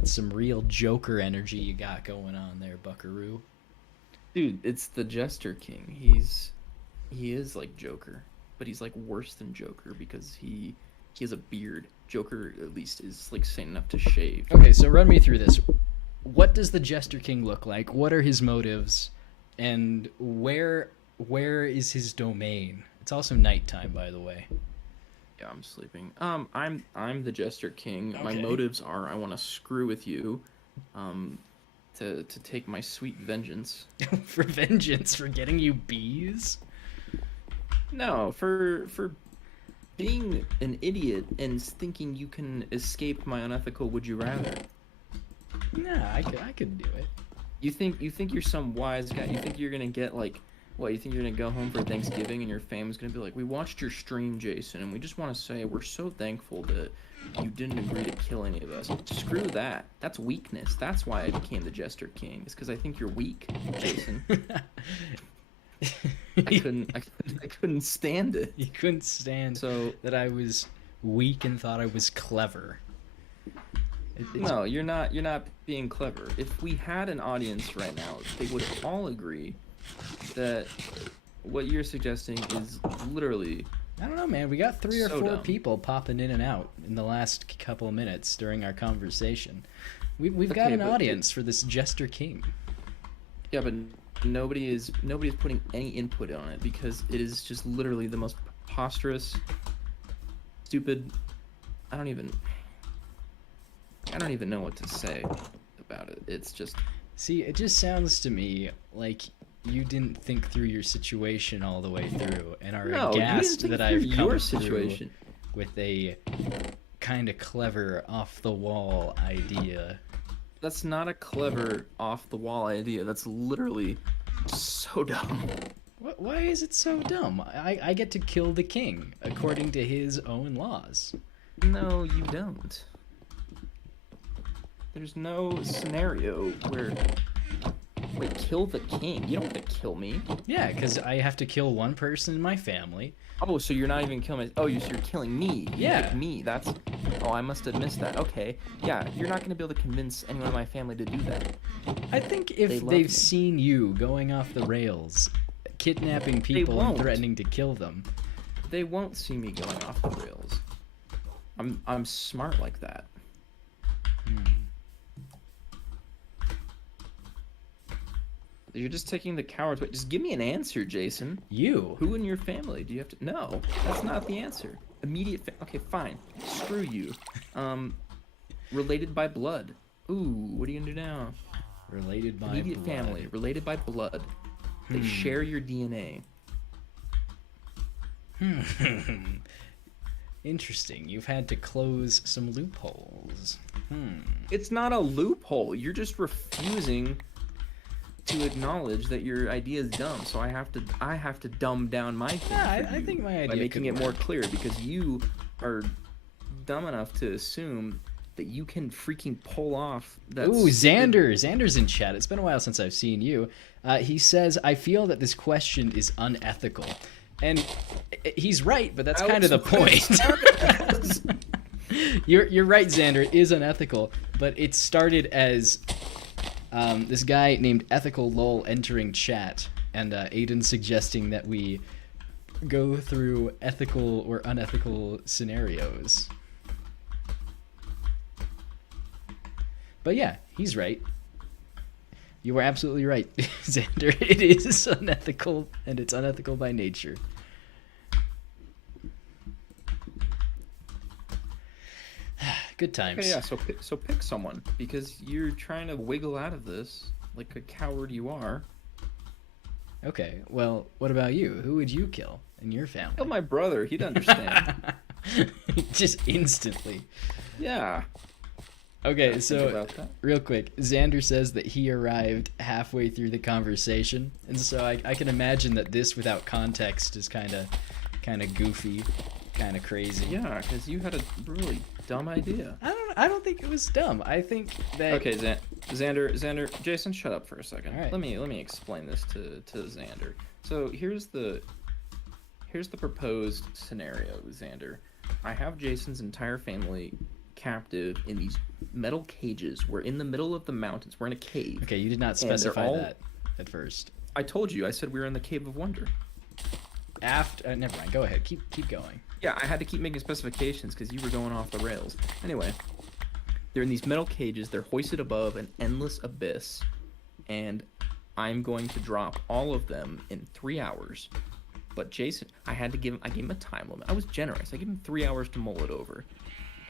That's some real Joker energy you got going on there, Buckaroo. Dude, it's the Jester King. He is like Joker, but he's like worse than Joker because he has a beard. Joker at least is like sane enough to shave. Okay, so run me through this. What does the Jester King look like? What are his motives? And where is his domain? It's also nighttime, by the way. Yeah, I'm sleeping. I'm the Jester King. My Okay. motives are I want to screw with you, to take my sweet vengeance. For vengeance, for getting you bees? No, for being an idiot and thinking you can escape my unethical would you rather. Nah, I could do it. You think you're some wise guy. You think you're gonna get like, what? You think you're gonna go home for Thanksgiving and your family's gonna be like, we watched your stream, Jason, and we just want to say we're so thankful that you didn't agree to kill any of us. Screw that. That's weakness. That's why I became the Jester King. It's because I think you're weak, Jason. I couldn't stand it. You couldn't stand So that I was weak and thought I was clever. no, you're not being clever. If we had an audience right now, they would all agree that what you're suggesting is literally I don't know, man. We got 3 or so 4 dumb. people popping in and out in the last couple of minutes during our conversation. We've got Okay, an but- audience for this Jester King. Yeah, but nobody's putting any input on it because it is just literally the most preposterous, stupid. I don't even know what to say about it. It's just See, it just sounds to me like you didn't think through your situation all the way through and are no. You didn't aghast think that through I've come your through situation. with a kind of clever off the wall idea. That's not a clever off the wall idea. That's literally so dumb. Why is it so dumb? I get to kill the king according to his own laws. No, you don't. There's no scenario where wait, kill the king. You don't have to kill me. Yeah, because I have to kill one person in my family. Oh, so you're not even killing me. Oh, you're killing me. You Yeah. picked me. That's. Oh, I must have missed that. Okay. Yeah, you're not gonna be able to convince anyone in my family to do that. I think They if love they've me. seen you going off the rails, kidnapping people and won't. threatening to kill them, They won't see me going off the rails. I'm smart like that. You're just taking the coward's way. Just give me an answer, Jason. you. Who in your family do you have to? No, that's not the answer. Immediate. Okay, fine. Screw you. Related by blood. Ooh, what are you gonna do now? Related by Immediate blood. family. Related by blood. They share your DNA. Interesting. You've had to close some loopholes. It's not a loophole. You're just refusing to acknowledge that your idea is dumb. So I have to dumb down my thing Yeah, for I you think my by idea making could it more work. clear because you are dumb enough to assume that you can freaking pull off that. Ooh, stupid- Xander. Xander's in chat. It's been a while since I've seen you. He says, I feel that this question is unethical. And he's right, but that's kind of the point. You're right, Xander. It is unethical, but it started as this guy named Ethical Lol entering chat, and Aiden suggesting that we go through ethical or unethical scenarios. But yeah, he's right. You were absolutely right, Xander. It is unethical, and it's unethical by nature. Good times. Okay, yeah. So pick someone because you're trying to wiggle out of this like a coward you are. Okay, well, what about you? Who would you kill in your family? Kill my brother. He'd understand. Just instantly. Yeah. Okay, Think so about that. real quick, Xander says that he arrived halfway through the conversation, and so I can imagine that this without context is kind of goofy, kind of crazy. Yeah, because you had a really dumb idea. I don't think it was dumb. I think that Okay, Xander, Jason, shut up for a second. All right. Let me explain this to Xander. So here's the proposed scenario, Xander. I have Jason's entire family captive in these metal cages. We're in the middle of the mountains. We're in a cave. Okay, you did not they're specify all- that at first. I told you. I said we were in the Cave of Wonder. After, never mind. Go ahead. Keep going. Yeah, I had to keep making specifications because you were going off the rails. Anyway, they're in these metal cages. They're hoisted above an endless abyss, and I'm going to drop all of them in 3 hours. But Jason, I gave him a time limit. I was generous. I gave him 3 hours to mull it over,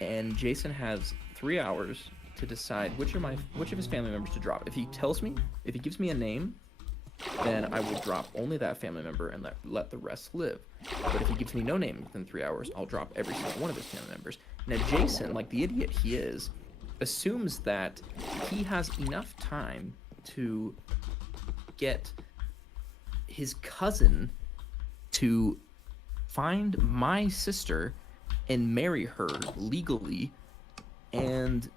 and Jason has 3 hours to decide which of his family members to drop. If he gives me a name, then I will drop only that family member and let the rest live. But if he gives me no name within 3 hours, I'll drop every single one of his family members. Now Jason, like the idiot he is, assumes that he has enough time to get his cousin to find my sister and marry her legally, and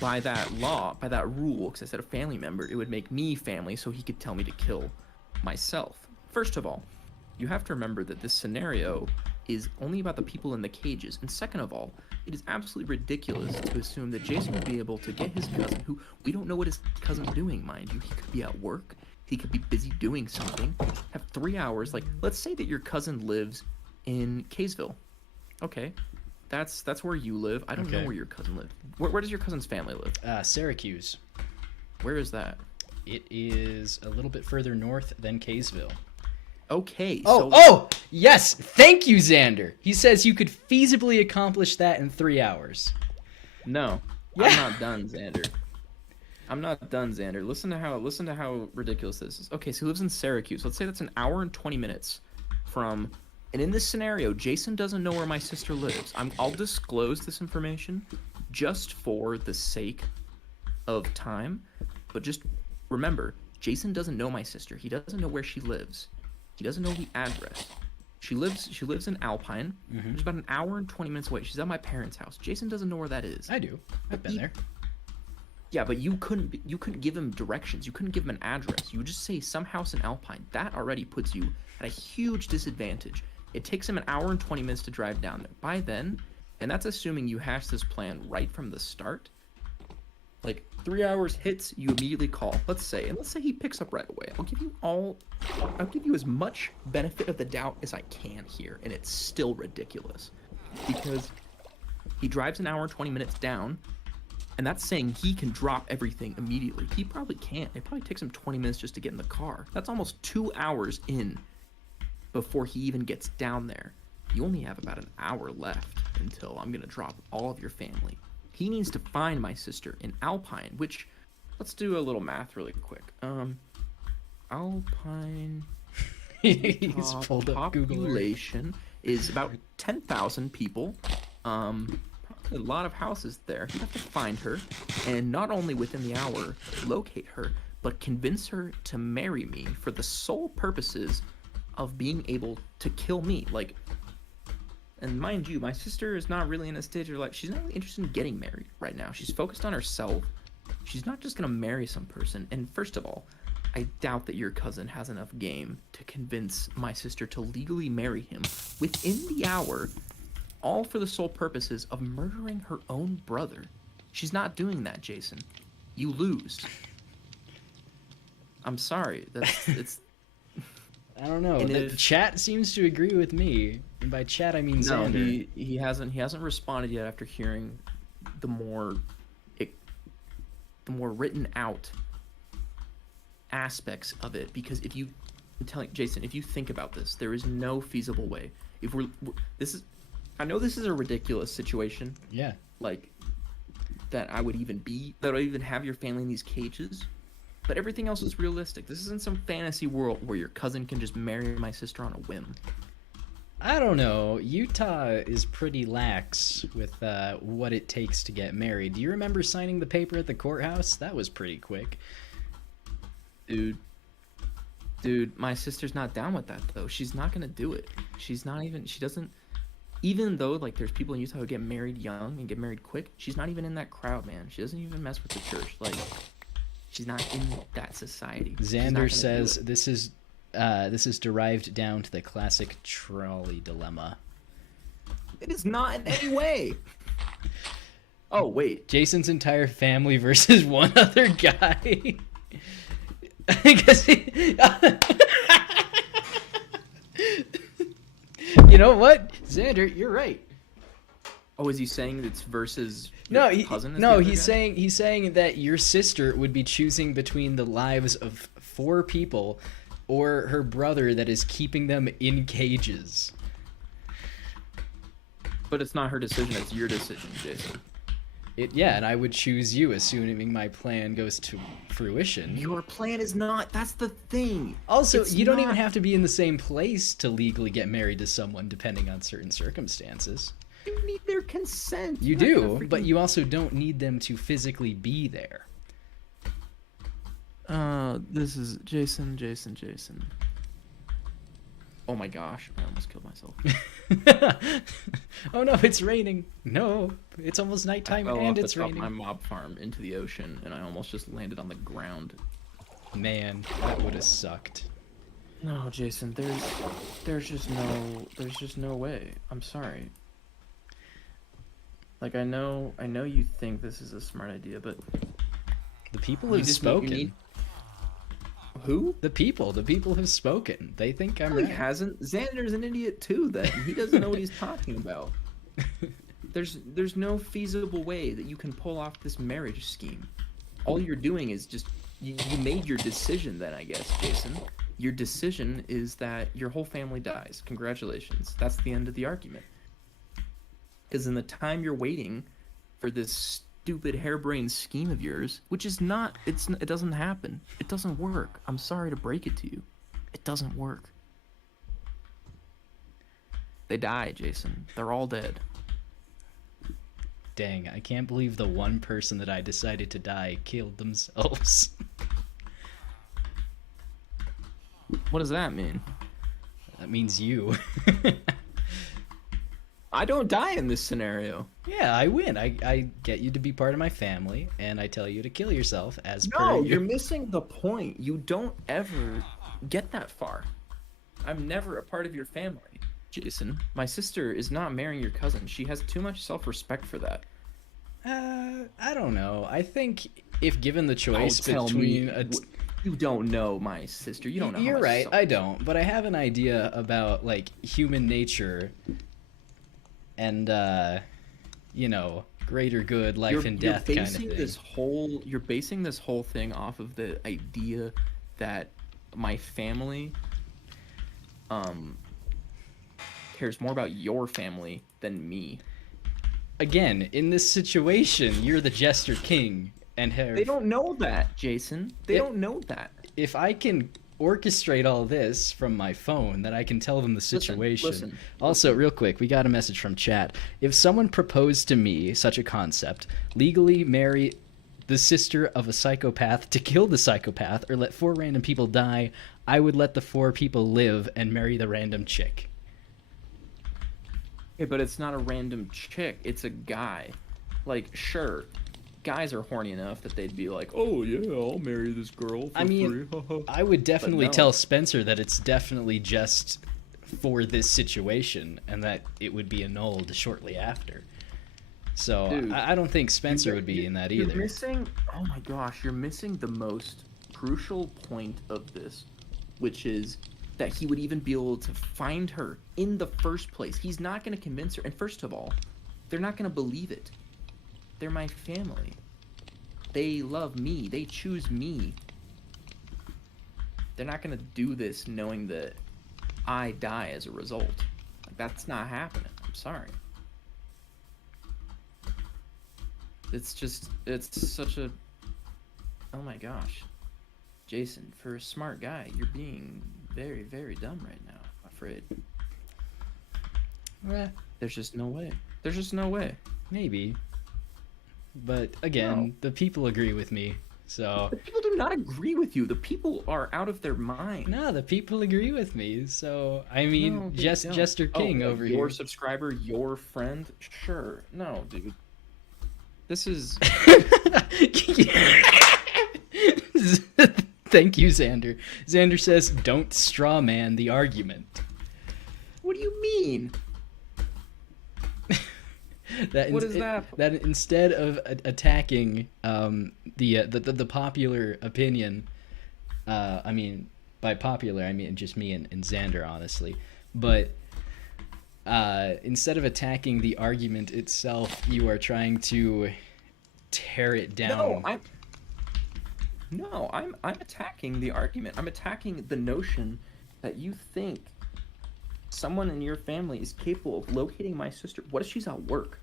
by that rule, because I said a family member, it would make me family, so he could tell me to kill myself. First of all, you have to remember that this scenario is only about the people in the cages, and second of all, it is absolutely ridiculous to assume that Jason would be able to get his cousin, who we don't know what his cousin's doing, mind you. He could be at work, he could be busy doing something, have 3 hours. Like, let's say that your cousin lives in Kaysville. Okay, that's where you live. I don't know Okay. where your cousin lives. Where does your cousin's family live? Syracuse. Where is that? It is a little bit further north than Kaysville. Okay. Oh, yes. Thank you, Xander. He says you could feasibly accomplish that in 3 hours. No, Yeah. I'm not done, Xander. I'm not done, Xander. Listen to how ridiculous this is. Okay, so he lives in Syracuse. Let's say that's an hour and 20 minutes from. And in this scenario, Jason doesn't know where my sister lives. I'll disclose this information just for the sake of time. But just remember, Jason doesn't know my sister. He doesn't know where she lives. He doesn't know the address. She lives in Alpine, which is about an hour and 20 minutes away. She's at my parents' house. Jason doesn't know where that is. I do. I've been there. Yeah, but you couldn't give him directions. You couldn't give him an address. You would just say some house in Alpine. That already puts you at a huge disadvantage. It takes him an hour and 20 minutes to drive down there. By then, and that's assuming you hash this plan right from the start, like 3 hours hits, you immediately call. Let's say he picks up right away. I'll give you as much benefit of the doubt as I can here, and it's still ridiculous. Because he drives an hour and 20 minutes down, and that's saying he can drop everything immediately. He probably can't. It probably takes him 20 minutes just to get in the car. That's almost 2 hours in before he even gets down there. You only have about an hour left until I'm going to drop all of your family. He needs to find my sister in Alpine, which, let's do a little math really quick. Alpine He's pulled up Google Earth. population is about 10,000 people. Probably a lot of houses there. You have to find her, and not only within the hour locate her, but convince her to marry me for the sole purposes of being able to kill me. Like, and mind you, my sister is not really in a stage of life. She's not really interested in getting married right now. She's focused on herself. She's not just gonna marry some person. And first of all, I doubt that your cousin has enough game to convince my sister to legally marry him within the hour, all for the sole purposes of murdering her own brother. She's not doing that, Jason. You lose. I'm sorry. It's I don't know. And The if- chat seems to agree with me. And by chat, I mean no. Xander. He hasn't responded yet after hearing the more written out aspects of it. Because I'm telling Jason, if you think about this, there is no feasible way. If I know this is a ridiculous situation, Yeah. like that I would even have your family in these cages, but everything else is realistic. This isn't some fantasy world where your cousin can just marry my sister on a whim. I don't know. Utah is pretty lax with what it takes to get married. Do you remember signing the paper at the courthouse? That was pretty quick. Dude, my sister's not down with that though. She's not gonna do it. She doesn't, even though like there's people in Utah who get married young and get married quick, she's not even in that crowd, man. She doesn't even mess with the church. Like, she's not in that society. She's not gonna Xander do says it. this is derived down to the classic trolley dilemma. It is not in any way. Oh wait. Jason's entire family versus one other guy. I guess You know what, Xander, you're right. Oh, is he saying it's versus No, your cousin? is the no, other he's guy? saying that your sister would be choosing between the lives of 4 people or her brother that is keeping them in cages. But it's not her decision. It's your decision, Jason. Yeah, and I would choose you, assuming my plan goes to fruition. Your plan is not. That's the thing. Also, It's you don't not- even have to be in the same place to legally get married to someone, depending on certain circumstances. You need their consent. You You're not do, gonna but freaking- you also don't need them to physically be there. This is Jason. Oh my gosh, I almost killed myself. Oh no, it's raining. No, it's almost nighttime I fell and off it's the top raining. of my mob farm into the ocean, and I almost just landed on the ground. Man, that would have sucked. No, Jason, there's just no way. I'm sorry. Like I know you think this is a smart idea, but The people You have just spoken. need- who? The people have spoken. They think I'm No, he right. hasn't. Xander's an idiot too. Then he doesn't know what he's talking about. There's no feasible way that you can pull off this marriage scheme. All you're doing is just you made your decision. Then I guess, Jason, your decision is that your whole family dies. Congratulations. That's the end of the argument. Because in the time you're waiting for this stupid harebrained scheme of yours, which is not, it doesn't happen. It doesn't work. I'm sorry to break it to you. It doesn't work. They die, Jason. They're all dead. Dang, I can't believe the one person that I decided to die killed themselves. What does that mean? That means you. I don't die in this scenario. Yeah, I win. I get you to be part of my family, and I tell you to kill yourself as per No, your... you're missing the point. You don't ever get that far. I'm never a part of your family, Jason. My sister is not marrying your cousin. She has too much self-respect for that. I don't know. I think if given the choice Don't tell me. between... You don't know my sister. You don't know. how You're much right, self- I don't. But I have an idea about, like, human nature and, you know, greater good, life and death kind of thing. You're basing this whole thing off of the idea that my family cares more about your family than me. Again, in this situation, you're the Jester King, and They don't know that, Jason. They It- don't know that. if I can orchestrate all this from my phone, then I can tell them the situation. listen. Also, real quick, we got a message from chat. If someone proposed to me such a concept, legally marry the sister of a psychopath to kill the psychopath, or let 4 random people die, I would let the 4 people live and marry the random chick. Okay, but it's not a random chick. It's a guy. Like, sure, guys are horny enough that they'd be like, "Oh yeah, I'll marry this girl for I mean, free." I would definitely no. tell Spencer that it's definitely just for this situation, and that it would be annulled shortly after. So Dude, I don't think Spencer would be in that either. You're missing. Oh my gosh, you're missing the most crucial point of this, which is that he would even be able to find her in the first place. He's not going to convince her. And first of all, they're not going to believe it. They're my family. They love me. They choose me. They're not going to do this knowing that I die as a result. Like, that's not happening. I'm sorry. It's such a... Oh my gosh. Jason, for a smart guy, you're being very, very dumb right now, I'm afraid. Eh, There's just no way. There's just no way. maybe. But again, No. the people agree with me. So The people do not agree with you. The people are out of their mind. no, the people agree with me. So I mean, No, they don't. Jester King Oh, over your here. subscriber, your friend? Sure. No, dude. This is... Thank you, Xander. Xander says, "Don't straw man the argument." What do you mean? What is that? That instead of attacking the popular opinion, I mean by popular I mean just me and Xander honestly, but instead of attacking the argument itself, you are trying to tear it down. I'm attacking the argument. I'm attacking the notion that you think someone in your family is capable of locating my sister. What if she's at work?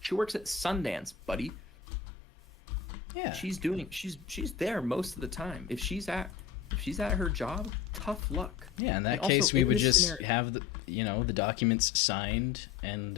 She works at Sundance, buddy. Yeah. She's there most of the time. If she's at her job, tough luck. Yeah, in that And case also, we in would this just scenario- have the documents signed, and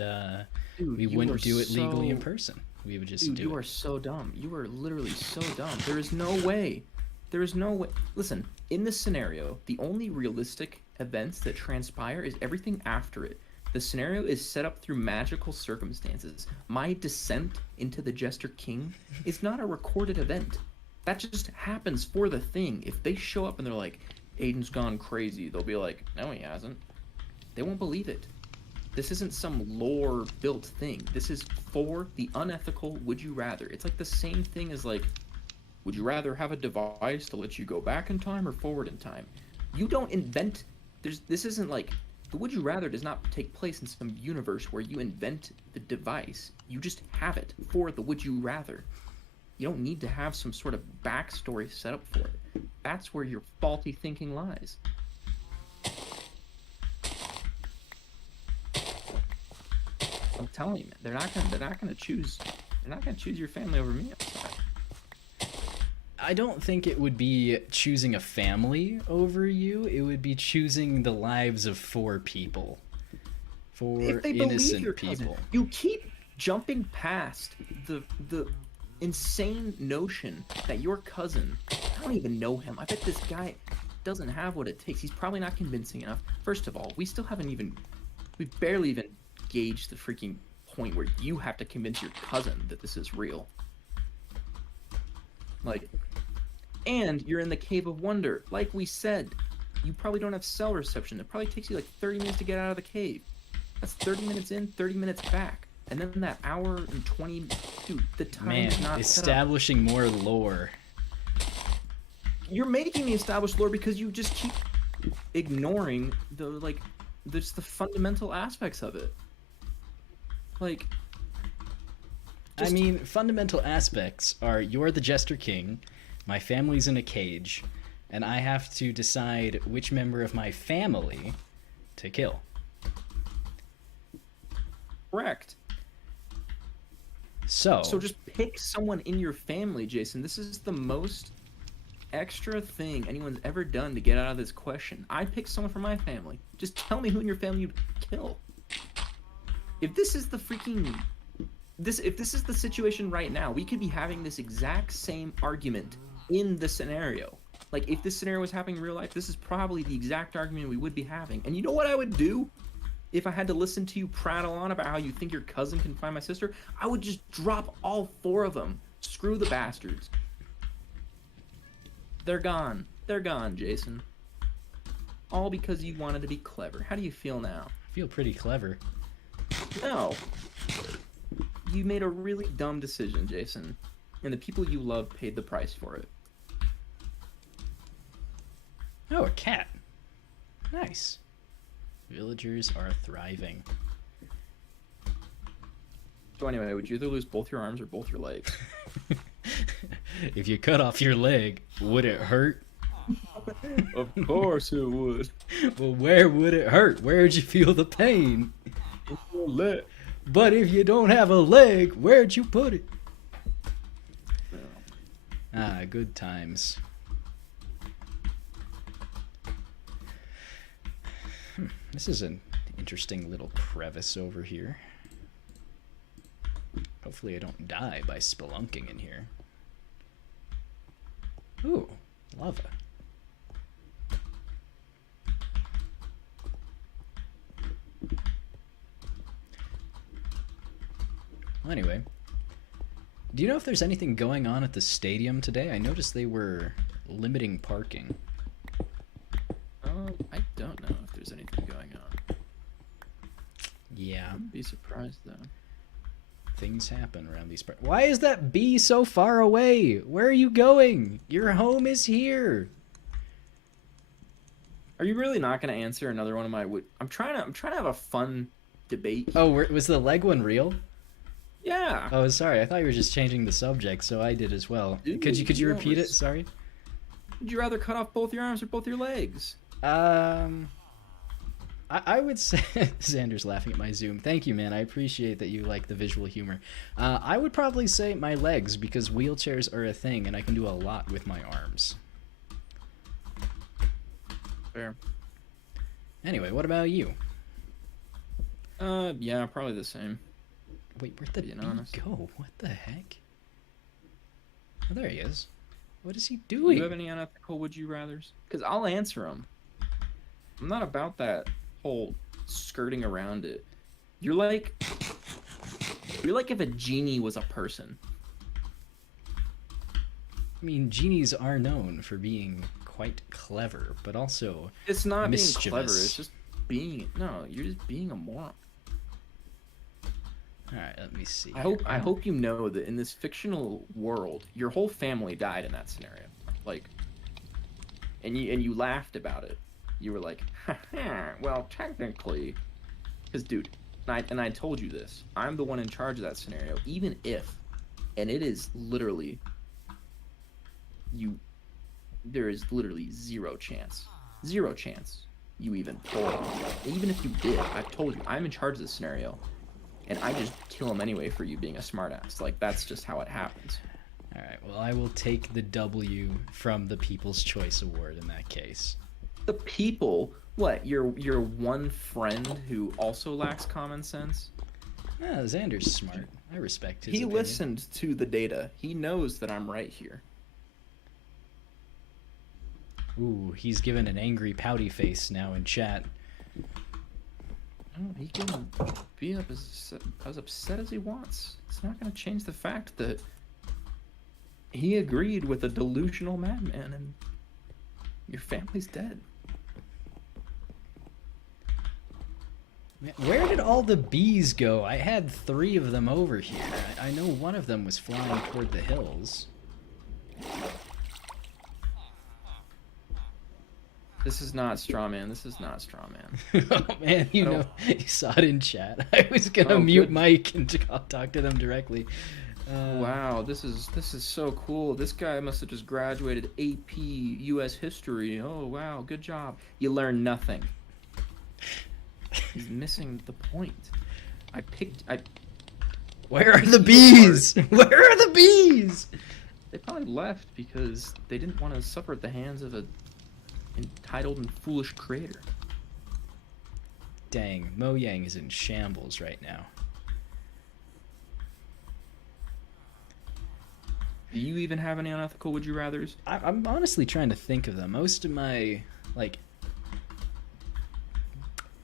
Dude, we you wouldn't are do it legally in so- person. We would just Dude, do you it. are so dumb. You are literally so dumb. There is no way. There is no way. Listen, in this scenario, the only realistic events that transpire is everything after it. The scenario is set up through magical circumstances. My descent into the Jester King is not a recorded event. That just happens for the thing. If they show up and they're like, Aiden's gone crazy, they'll be like, no, he hasn't. They won't believe it. This isn't some lore-built thing. This is for the unethical would you rather. It's like the same thing as like, would you rather have a device to let you go back in time or forward in time? You don't invent... This isn't like... The would you rather does not take place in some universe where you invent the device. You just have it for the would you rather. You don't need to have some sort of backstory set up for it. That's where your faulty thinking lies. I'm telling you, man, they're not gonna choose your family over me. I'm sorry. I don't think it would be choosing a family over you. It would be choosing the lives of 4 people. If they believe Innocent your cousin, people. you keep jumping past the insane notion that your cousin, I don't even know him. I bet this guy doesn't have what it takes. He's probably not convincing enough. First of all, we've barely even gauged the freaking point where you have to convince your cousin that this is real. Like, and you're in the Cave of Wonder. Like we said, you probably don't have cell reception. It probably takes you like 30 minutes to get out of the cave. That's 30 minutes in, 30 minutes back. And then that hour and 20... Dude, the time Man, is not set up. establishing more lore. You're making me establish lore because you just keep ignoring the fundamental aspects of it. Like... I mean, fundamental aspects are you're the Jester King, my family's in a cage, and I have to decide which member of my family to kill. Correct. So just pick someone in your family, Jason. This is the most extra thing anyone's ever done to get out of this question. I pick someone from my family. Just tell me who in your family you'd kill. If this is the freaking... If this is the situation right now, we could be having this exact same argument in the scenario. Like, if this scenario was happening in real life, this is probably the exact argument we would be having. And you know what I would do? If I had to listen to you prattle on about how you think your cousin can find my sister, I would just drop all 4 of them. Screw the bastards. They're gone. They're gone, Jason. All because you wanted to be clever. How do you feel now? I feel pretty clever. No. You made a really dumb decision, Jason. And the people you love paid the price for it. Oh, a cat. Nice. Villagers are thriving. So anyway, would you either lose both your arms or both your legs? If you cut off your leg, would it hurt? Of course it would. Well, where would it hurt? Where'd you feel the pain? Your leg. But if you don't have a leg, where'd you put it? Ah, good times. This is an interesting little crevice over here. Hopefully I don't die by spelunking in here. Ooh, lava. Well, anyway, do you know if there's anything going on at the stadium today? I noticed they were limiting parking. I don't know if there's anything going on. Yeah. I'd be surprised though. things happen around these parts. Why is that bee so far away? Where are you going? Your home is here. Are you really not going to answer another one of my? I'm trying to have a fun debate. Oh, was the leg one real? Yeah. Oh, sorry. I thought you were just changing the subject, so I did as well. Dude, Could you no, repeat it? Sorry. Would you rather cut off both your arms or both your legs? I would say Xander's laughing at my Zoom. Thank you, man. I appreciate that you like the visual humor. I would probably say my legs because wheelchairs are a thing, and I can do a lot with my arms. Fair. Anyway, what about you? Yeah, probably the same. Wait, where'd the Being bee honest. go? What the heck? Oh, there he is. What is he Do doing? you have any unethical would you rather's? Because I'll answer them. I'm not about that whole skirting around it. You're like if a genie was a person. I mean, genies are known for being quite clever, but also It's not mischievous. being clever. It's just being you're just being a moron. All right, let me see. I hope you know that in this fictional world, your whole family died in that scenario. Like, and you laughed about it. You were like, well, technically, because dude, and I told you this. I'm the one in charge of that scenario. Even if, and it is literally, there is literally zero chance you even pull it off. Even if you did, I've told you, I'm in charge of this scenario. And I just kill him anyway for you being a smartass. Like, that's just how it happens. All right, well, I will take the W from the People's Choice Award in that case. The people, what? Your one friend who also lacks common sense? Ah, Xander's smart. I respect his He opinion. listened to the data. He knows that I'm right here. Ooh, he's given an angry pouty face now in chat. Oh, he can be as upset as he wants. It's not going to change the fact that he agreed with a delusional madman and your family's dead. Man, where did all the bees go? I had 3 of them over here. I know one of them was flying toward the hills. This is not straw man. This is not straw man. Oh man, you saw it in chat. I was gonna mute good. Mike and talk to them directly. Wow, this is so cool. This guy must have just graduated AP U.S. history. Oh wow, good job. You learn nothing. He's missing the point. Where are the bees? Where are the bees? They probably left because they didn't want to suffer at the hands of a entitled and foolish creator. Dang, Mojang is in shambles right now. Do you even have any unethical would you rathers? I'm honestly trying to think of them. Most of my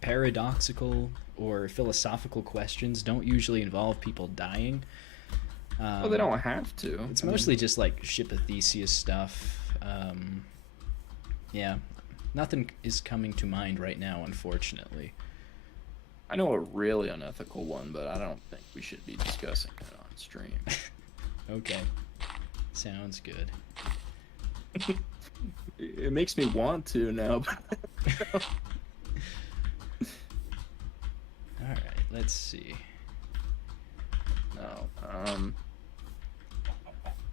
paradoxical or philosophical questions don't usually involve people dying. Well, they don't have to. It's mostly just like Ship of Theseus stuff. Yeah, nothing is coming to mind right now, unfortunately. I know a really unethical one, but I don't think we should be discussing it on stream. Okay, sounds good. It makes me want to now. All right, let's see. No.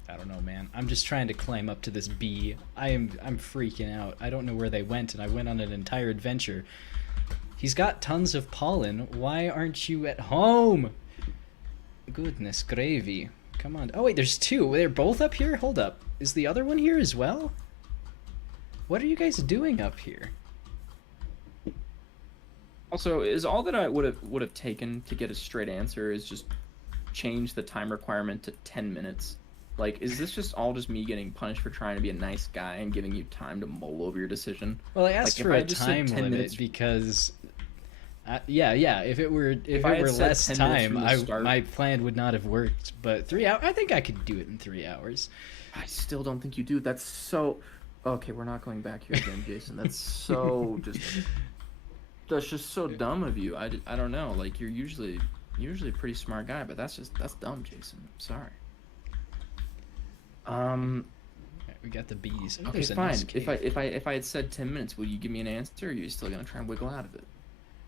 I don't know, man. I'm just trying to climb up to this bee. I'm freaking out. I don't know where they went, and I went on an entire adventure. He's got tons of pollen. Why aren't you at home? Goodness gravy. Come on. Oh, wait, there's 2. They're both up here? Hold up. Is the other one here as well? What are you guys doing up here? Also, is all that I would have taken to get a straight answer is just change the time requirement to 10 minutes? Like, is this just all just me getting punished for trying to be a nice guy and giving you time to mull over your decision? Well, I asked Like, for if I a just said time 10 limit minutes- because, yeah. If it were I had said less 10 minutes time, from the start- my plan would not have worked. But 3 hours, I think I could do it in 3 hours. I still don't think you do. That's so... Okay, we're not going back here again, Jason. That's so just... That's just so dumb of you. I don't know. Like, you're usually usually a pretty smart guy, but that's dumb, Jason. I'm sorry. Alright, we got the bees. Oh, Okay, there's a fine. nice cave. If I had said 10 minutes, will you give me an answer, or are you still gonna try and wiggle out of it?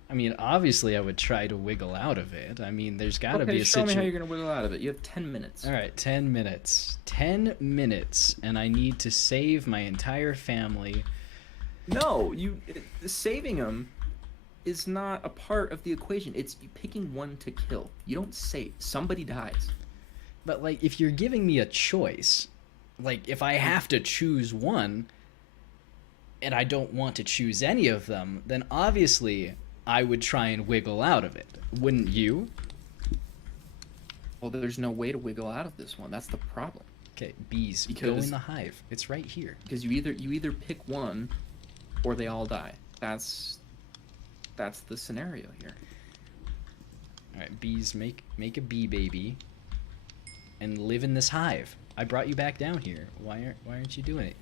I mean, obviously, I would try to wiggle out of it. I mean, there's got to Okay, be a show me how you're situation. gonna wiggle out of it. You have 10 minutes. All right, 10 minutes. 10 minutes, and I need to save my entire family. No, saving them is not a part of the equation. It's you picking one to kill. You don't save. Somebody dies. But, like, if you're giving me a choice, like, if I have to choose one, and I don't want to choose any of them, then obviously I would try and wiggle out of it. Wouldn't you? Well, there's no way to wiggle out of this one. That's the problem. Okay, bees, go Because- in the hive. It's right here. Because you either pick one, or they all die. That's the scenario here. All right, bees, make a bee baby, and live in this hive. I brought you back down here. Why aren't you doing it?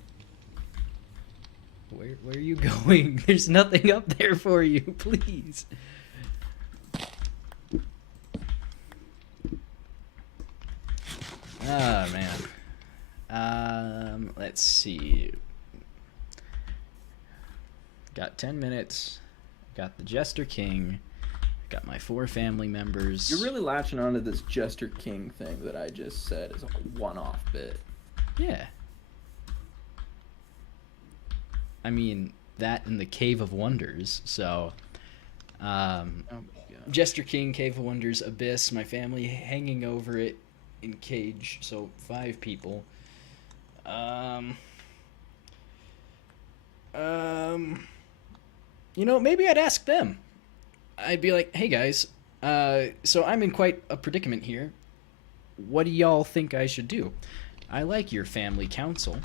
Where are you going? There's nothing up there for you. Please. Ah, man. Let's see. Got 10 minutes. Got the Jester King. Got my 4 family members. You're really latching onto this Jester King thing that I just said is a one-off bit. Yeah. I mean, that and the Cave of Wonders. So, Oh my god. Jester King, Cave of Wonders, Abyss, my family hanging over it in cage. So 5 people. You know, maybe I'd ask them. I'd be like, hey guys, so I'm in quite a predicament here. What do y'all think I should do? I like your family council.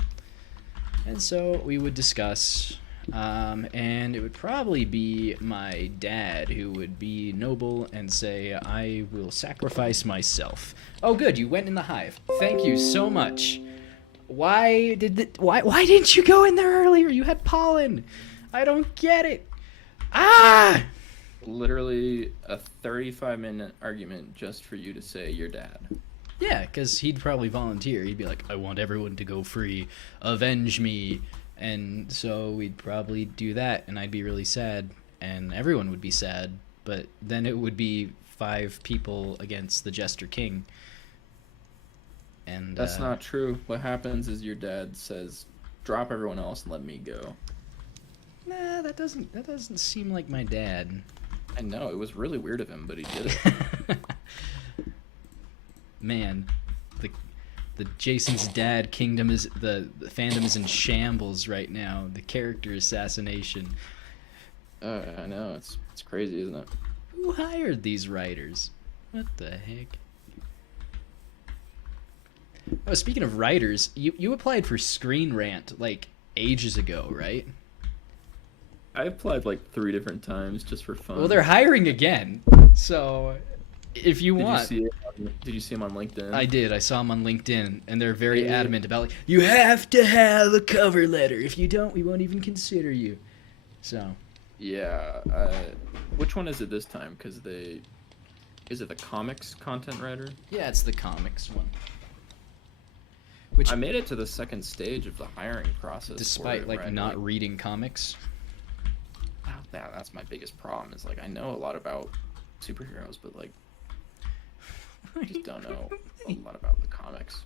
And so we would discuss, and it would probably be my dad who would be noble and say, I will sacrifice myself. Oh good, you went in the hive. Thank you so much. Why didn't you go in there earlier? You had pollen. I don't get it. Ah! Literally a 35-minute argument just for you to say your dad. Yeah, because he'd probably volunteer. He'd be like, I want everyone to go free. Avenge me. And so we'd probably do that, and I'd be really sad, and everyone would be sad. But then it would be 5 people against the Jester King. And That's not true. What happens is your dad says, drop everyone else and let me go. Nah, that doesn't seem like my dad. I know, it was really weird of him, but he did it. Man, the Jason's dad kingdom is the fandom is in shambles right now. The character assassination. I know, it's crazy, isn't it? Who hired these writers? What the heck? Oh, speaking of writers, you applied for Screen Rant like ages ago, right? I applied like 3 different times just for fun. Well, they're hiring again. So, if you want, Did you see him on LinkedIn? I did. I saw them on LinkedIn, and they're very Yeah. adamant about like, you have to have a cover letter. If you don't, we won't even consider you. So, Yeah. Which one is it this time? Because is it the comics content writer? yeah, it's the comics one. Which, I made it to the second stage of the hiring process. despite for it, like right? not reading comics. Wow, that's my biggest problem. Is like I know a lot about superheroes, but like I just don't know a lot about the comics.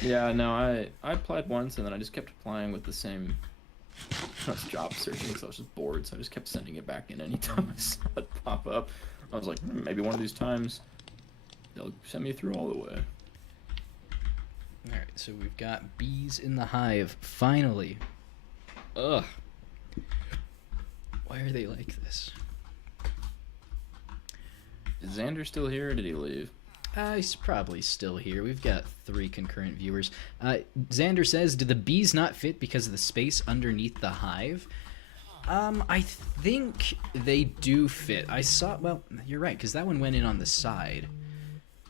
Yeah, no, I applied once and then I just kept applying with the same. I was job searching because I was just bored, so I just kept sending it back in anytime I saw it pop up. I was like, maybe one of these times they'll send me through all the way. Alright, so we've got bees in the hive, finally. Ugh. Why are they like this? Is Xander still here or did he leave? He's probably still here. We've got 3 concurrent viewers. Xander says, do the bees not fit because of the space underneath the hive? I think they do fit. Well, you're right, because that one went in on the side.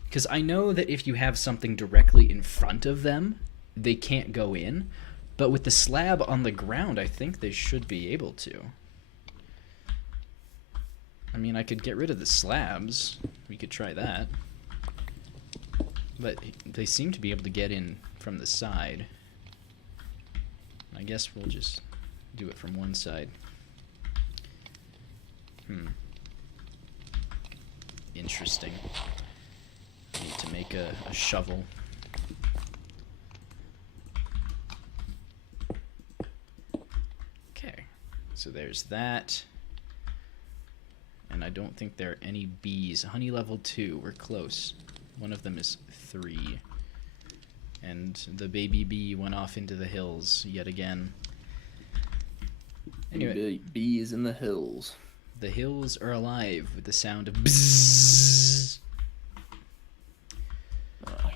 Because I know that if you have something directly in front of them, they can't go in. But with the slab on the ground, I think they should be able to. I mean, I could get rid of the slabs. We could try that. But they seem to be able to get in from the side. I guess we'll just do it from one side. Interesting. Need to make a shovel. Okay, so there's that. And I don't think there are any bees. Honey level 2, we're close. One of them is 3. And the baby bee went off into the hills yet again. Anyway, Bees in the hills. the hills are alive with the sound of bzzz.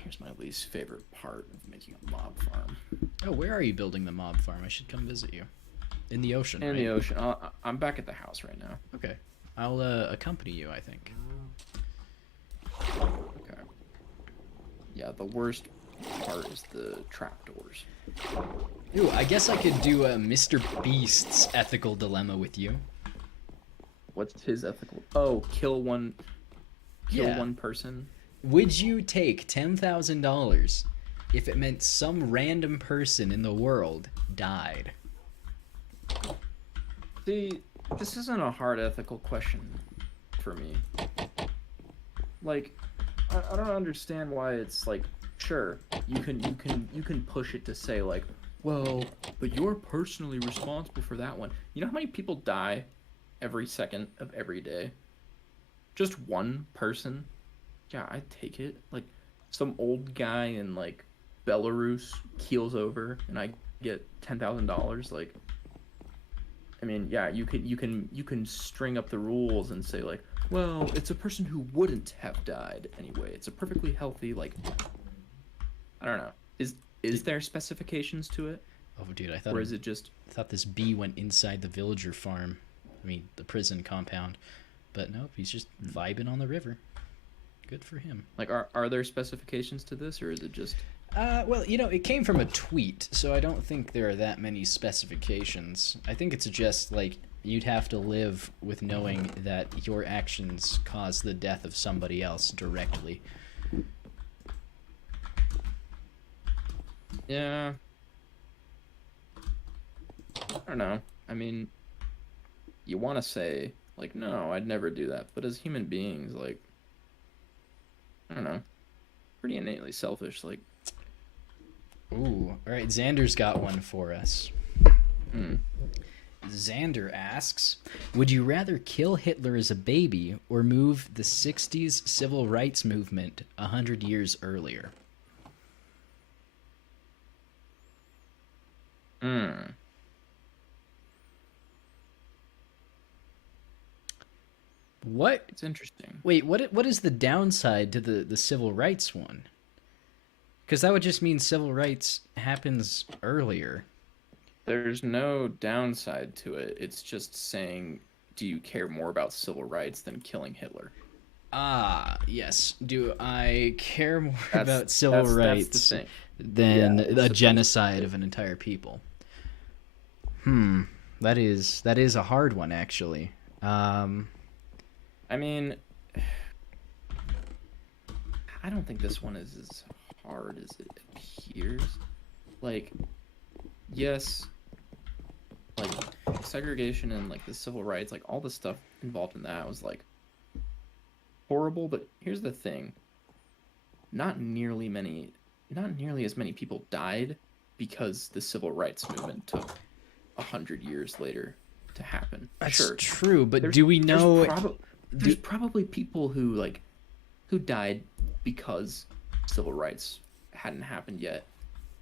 Here's my least favorite part of making a mob farm. Oh, where are you building the mob farm? I should come visit you. In the ocean, In right? the ocean. I'm back at the house right now. Okay. I'll accompany you, I think. Okay. Yeah, the worst part is the trapdoors. Ooh, I guess I could do a Mr. Beast's ethical dilemma with you. What's his ethical? Oh, kill one Yeah. person. Would you take $10,000 if it meant some random person in the world died? See, this isn't a hard ethical question for me. Like, I don't understand why it's like, sure, you can push it to say like, well, but you're personally responsible for that one. You know how many people die every second of every day? Just one person? Yeah, I'd take it. Like, some old guy in like Belarus keels over and I get $10,000. Like, I mean, yeah, you can string up the rules and say like, well, it's a person who wouldn't have died anyway. It's a perfectly healthy, like, I don't know. Is there specifications to it, Oh, dude, I thought or is it just? I thought this bee went inside the villager farm. I mean, the prison compound. But nope, he's just vibing on the river. Good for him. Like, are there specifications to this, or is it just? Well, you know, it came from a tweet, so I don't think there are that many specifications. I think it's just, like, you'd have to live with knowing that your actions caused the death of somebody else directly. Yeah. I don't know. I mean, you want to say, like, no, I'd never do that. But as human beings, like, I don't know, pretty innately selfish. Like, Ooh, alright, Xander's got one for us. mm, Xander asks, would you rather kill Hitler as a baby or move the 60s civil rights movement 100 years earlier? mm. What? It's interesting. Wait, what is the downside to the civil rights one? Because that would just mean civil rights happens earlier. There's no downside to it. It's just saying, do you care more about civil rights than killing Hitler? Ah, yes. Do I care more That's- about civil that's rights the thing. than Yeah, it's a supposed genocide of an entire people? That is a hard one, actually. I mean, I don't think this one is as hard as it appears. Like, yes, like segregation and like the civil rights, like all the stuff involved in that was like horrible. But here's the thing: not nearly as many people died because the civil rights movement took 100 years later to happen. That's Sure, true, but there's- do we know? there's probably people who died because civil rights hadn't happened yet,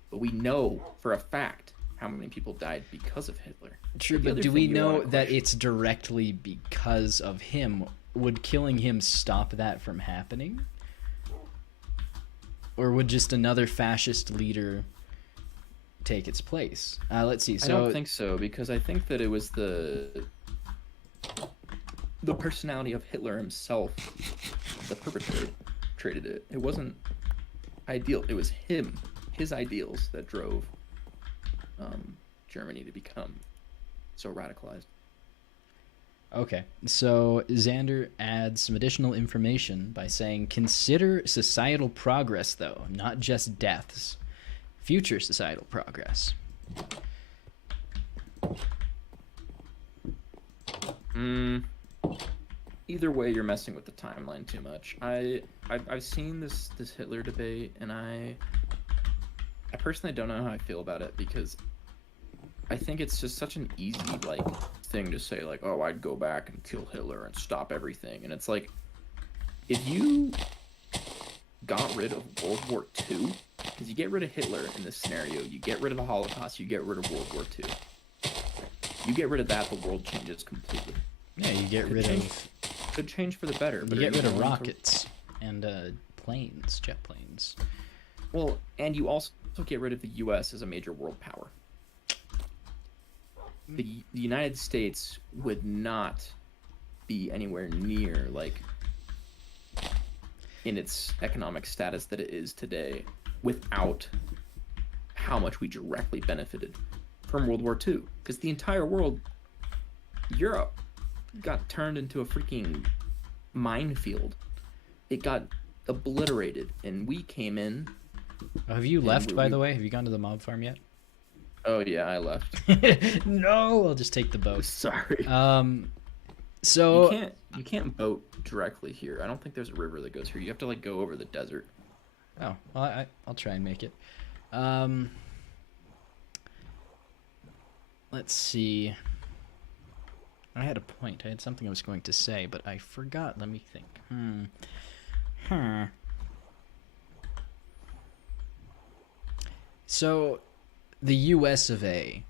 but we know for a fact how many people died because of Hitler. True, The but other do we thing you wanna know that question- it's directly because of him? Would killing him stop that from happening? Or would just another fascist leader take its place? Let's see. I So don't think so, because I think that it was the personality of Hitler himself that perpetrated it. It wasn't ideal. It was his ideals that drove Germany to become so radicalized. Okay, so Xander adds some additional information by saying, consider societal progress, though, not just deaths. Future societal progress. Mm, either way, you're messing with the timeline too much. I've seen this Hitler debate, and I personally don't know how I feel about it because I think it's just such an easy like thing to say like, oh, I'd go back and kill Hitler and stop everything, and it's like if you got rid of World War II, because you get rid of Hitler in this scenario, you get rid of the Holocaust, you get rid of World War II. You get rid of that, the world changes completely. Yeah, you get rid of. Could change for the better. You But get rid of rockets and planes, jet planes. Well, and you also get rid of the U.S. as a major world power. The United States would not be anywhere near like in its economic status that it is today without how much we directly benefited from World War II. Because the entire world, Europe, got turned into a freaking minefield. It got obliterated, and we came in. Have you left, by the way? Have you gone to the mob farm yet? Oh yeah, I left. No, I'll just take the boat. Sorry. So You can't boat directly here. I don't think there's a river that goes here. You have to like go over the desert. Oh, well, I'll try and make it. Let's see. I had a point. I had something I was going to say, but I forgot. Let me think. So, the U.S. of A.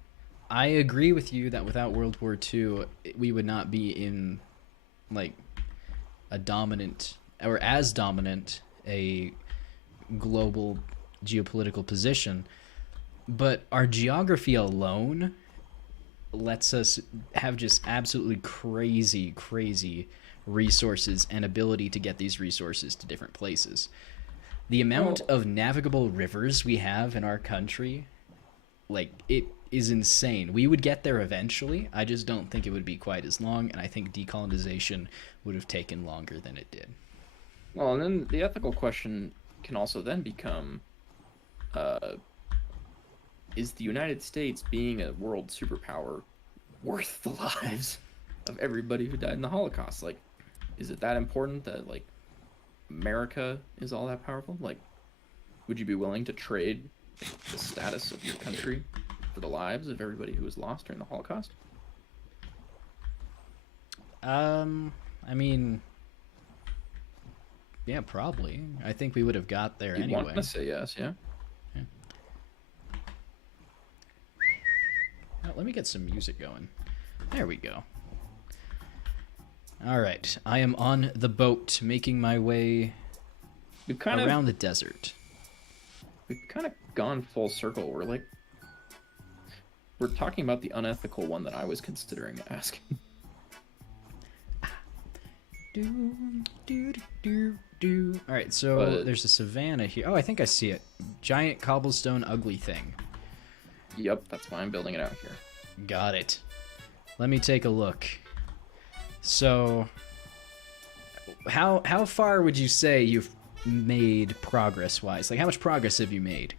I agree with you that without World War II, we would not be in, like, a dominant, or as dominant, a global geopolitical position. But our geography alone lets us have just absolutely crazy resources and ability to get these resources to different places. The amount of navigable rivers we have in our country, like, it is insane. We would get there eventually. I just don't think it would be quite as long, and I think decolonization would have taken longer than it did. Well, and then the ethical question can also then become, is the United States being a world superpower worth the lives of everybody who died in the Holocaust? Like, is it that important that, like, America is all that powerful? Like, would you be willing to trade the status of your country for the lives of everybody who was lost during the Holocaust? I mean, yeah, probably. I think we would have got there You'd anyway. want to say yes, yeah? Oh, let me get some music going. There we go. All right, I am on the boat, making my way We've kind around the desert. We've kind of gone full circle. We're talking about the unethical one that I was considering asking. All right, so there's a savanna here. Oh, I think I see it. Giant cobblestone ugly thing. Yep, that's why I'm building it out here. Got it. Let me take a look. So, how far would you say you've made progress-wise? Like, how much progress have you made?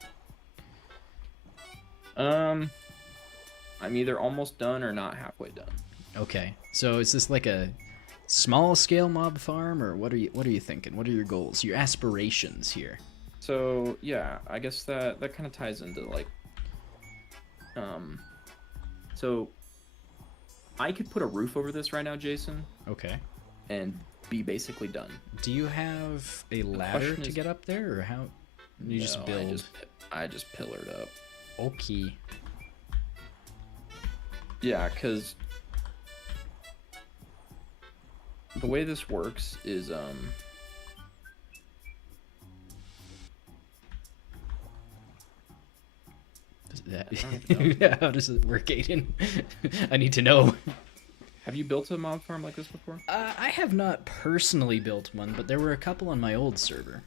I'm either almost done or not halfway done. Okay, so is this like a small-scale mob farm, or what are you thinking? What are your goals, your aspirations here? So yeah, I guess that kind of ties into like, so I could put a roof over this right now, Jason. Okay. And be basically done. Do you have a ladder to get up there, or how? You just build. I just pillared up. Okay. Yeah, because the way this works is How does it work, Aiden? I need to know. Have you built a mob farm like this before? I have not personally built one, but there were a couple on my old server.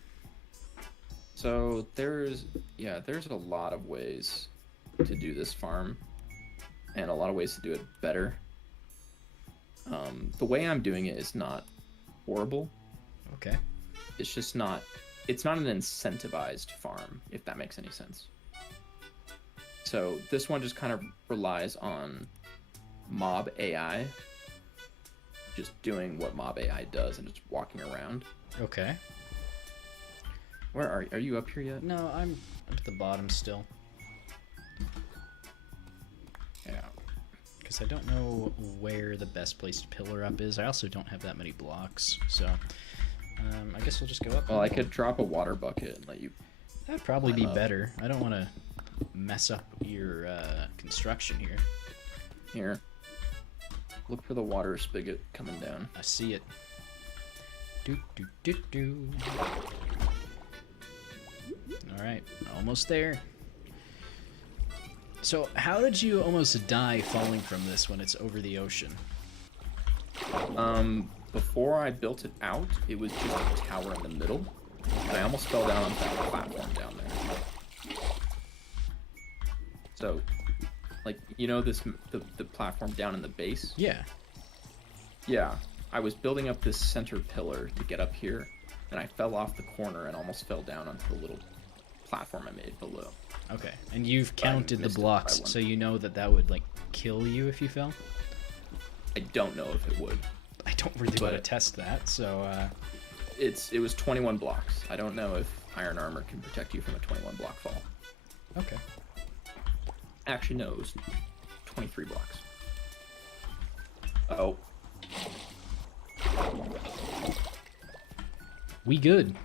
So there's a lot of ways to do this farm, and a lot of ways to do it better. The way I'm doing it is not horrible. Okay. It's just not. It's not an incentivized farm, if that makes any sense. So this one just kind of relies on mob AI, just doing what mob AI does and just walking around. Okay. Where are you up here yet? No, I'm at the bottom still. Yeah. Because I don't know where the best place to pillar up is. I also don't have that many blocks, so I guess we'll just go up. Well, I could drop a water bucket and let you. That'd probably be up. better. I don't want to mess up your construction here. Here. Look for the water spigot coming down. I see it. Do do do do. All right, almost there. So, how did you almost die falling from this when it's over the ocean? Before I built it out, it was just a tower in the middle, and I almost fell down onto that platform down there. So, like, you know this the platform down in the base? Yeah. Yeah. I was building up this center pillar to get up here, and I fell off the corner and almost fell down onto the little platform I made below. Okay, and you've counted the missed it by blocks, one. so you know that that would, like, kill you if you fell? I don't know if it would. I don't really want to But- test that, so, It was 21 blocks. I don't know if iron armor can protect you from a 21 block fall. okay. Actually, no, it was 23 blocks. Oh. We good.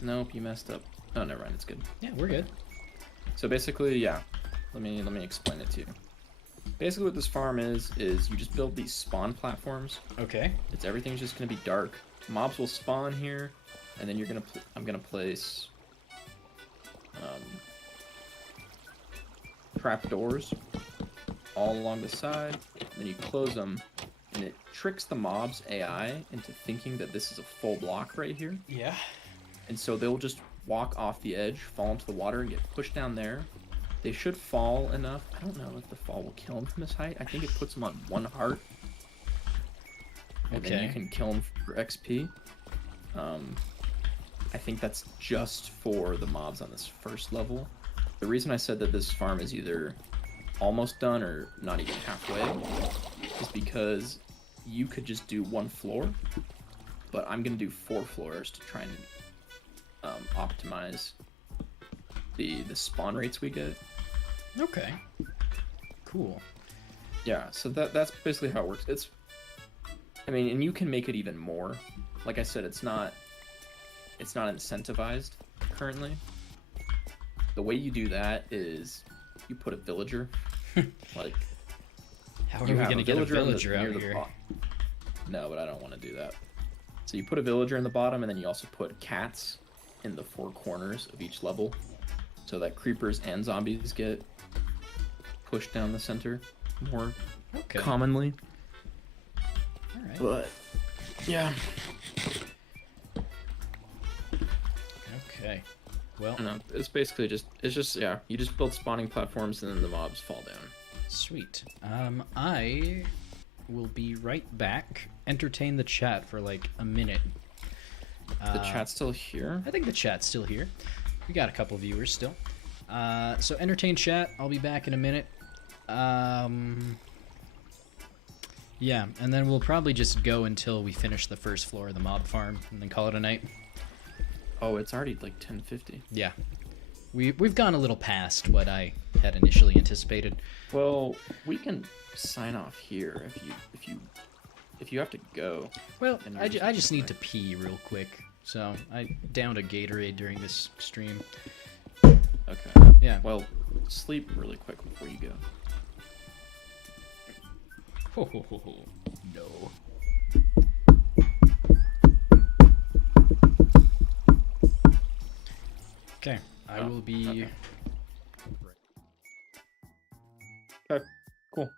Nope, you messed up. Oh, never mind, it's good. Yeah, we're good. So basically, yeah. Let me explain it to you. Basically, what this farm is you just build these spawn platforms. Okay. Everything's just gonna be dark. Mobs will spawn here, and then I'm gonna place trap doors all along the side. And then you close them, and it tricks the mob's AI into thinking that this is a full block right here. Yeah. And so they'll just walk off the edge, fall into the water, and get pushed down there. They should fall enough. I don't know if the fall will kill them from this height. I think it puts them on 1 heart. And then you Okay. can kill them for XP. I think that's just for the mobs on this first level. The reason I said that this farm is either almost done or not even halfway is because you could just do 1 floor, but I'm going to do 4 floors to try and optimize the spawn rates we get. Okay. Cool. Yeah, so that's basically how it works. I mean, and you can make it even more. Like I said, it's not incentivized currently. The way you do that is you put a villager. Like, How are you we have going to get a villager near out the here? No, but I don't want to do that. So you put a villager in the bottom, and then you also put cats in the 4 corners of each level, so that creepers and zombies get pushed down the center more Okay. commonly. All right. But yeah, Okay. Well, I don't know. It's basically just yeah. You just build spawning platforms, and then the mobs fall down. sweet. I will be right back. Entertain the chat for like a minute. The chat's still here. I think the chat's still here. We got a couple viewers still. So entertain chat. I'll be back in a minute. Yeah, and then we'll probably just go until we finish the first floor of the mob farm, and then call it a night. Oh, it's already like 10:50. Yeah, we've gone a little past what I had initially anticipated. Well, we can sign off here if you have to go. Well, And I you're just just need to right. pee real quick, so I downed a Gatorade during this stream. Okay. Yeah. Well, sleep really quick before you go. No. Okay, I will be. okay. Okay. Cool.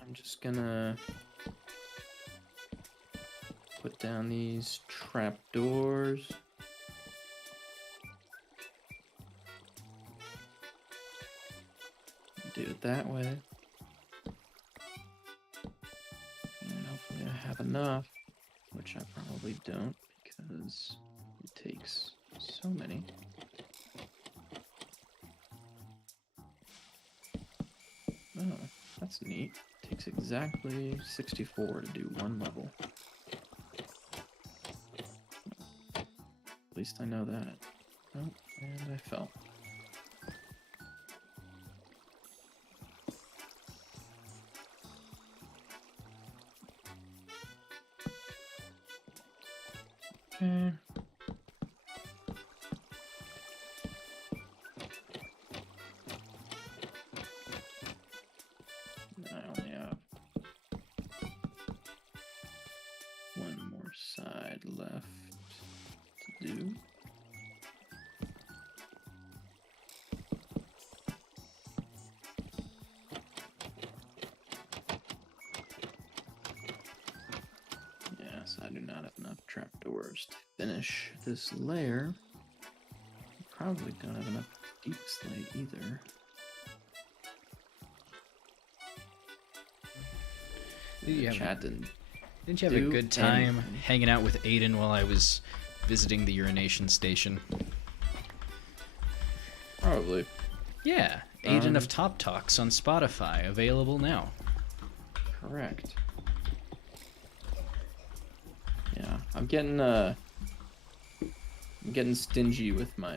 I'm just gonna put down these trapdoors. Do it that way. And hopefully I have enough, which I probably don't because it takes so many. Oh, that's neat. Takes exactly 64 to do one level. At least I know that. Oh, and I fell. Okay. I only have one more side left to do. Yes, I do not have enough trapdoors to finish this layer. Probably don't have enough deep slate either. Chat didn't. Didn't you have a good time hanging out with Aiden while I was visiting the urination station? Probably. Yeah, Aiden of Top Talks on Spotify, available now. Correct. Yeah, I'm getting stingy with my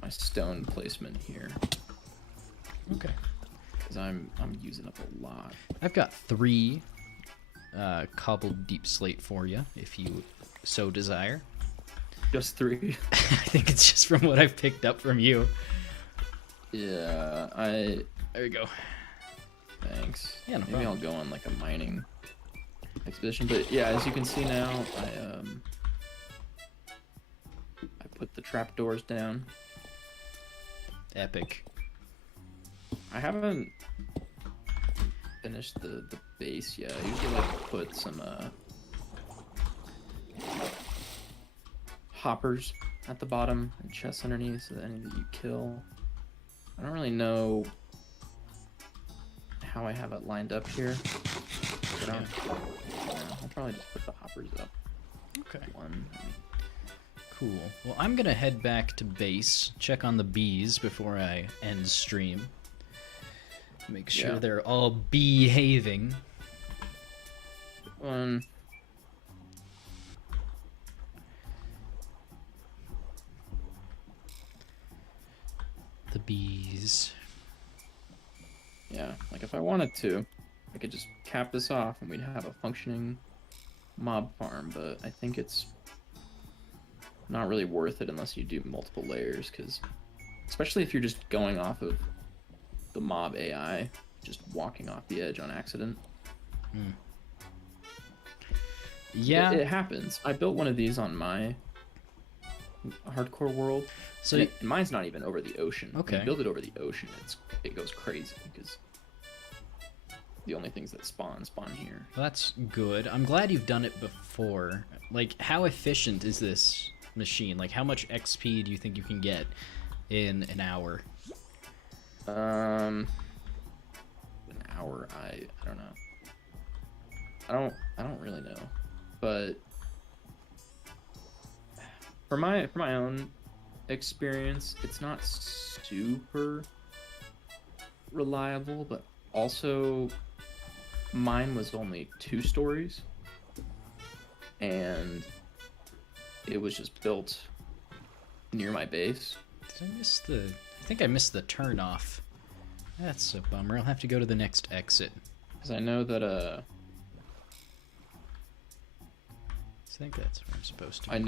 my stone placement here. Okay. Because I'm using up a lot. I've got 3 cobbled deep slate for you, if you so desire. Just 3. I think it's just from what I've picked up from you. Yeah, There you go. Thanks. Yeah, no Maybe problem. I'll go on like a mining expedition. But yeah, as you can see now, I put the trapdoors down. Epic. I haven't finished the base yet. I usually like to put some hoppers at the bottom and chests underneath so that any that you kill. I don't really know how I have it lined up here. But I'll probably just put the hoppers up. Okay. One. Cool. Well, I'm gonna head back to base, check on the bees before I end stream. Make sure they're all behaving. One. The bees. Yeah, like if I wanted to, I could just cap this off and we'd have a functioning mob farm, but I think it's not really worth it unless you do multiple layers, because especially if you're just going off of the mob AI, just walking off the edge on accident. Yeah. It happens. I built one of these on my hardcore world. So mine's not even over the ocean. Okay. When you build it over the ocean, it goes crazy because the only things that spawn here. Well, that's good. I'm glad you've done it before. Like, how efficient is this machine? Like, how much XP do you think you can get in an hour? An hour, I don't know. I don't really know. But for my own experience, it's not super reliable, but also mine was only 2 stories and it was just built near my base. Did I miss I think I missed the turn off. That's a bummer. I'll have to go to the next exit. Because I know that I think that's where I'm supposed to. I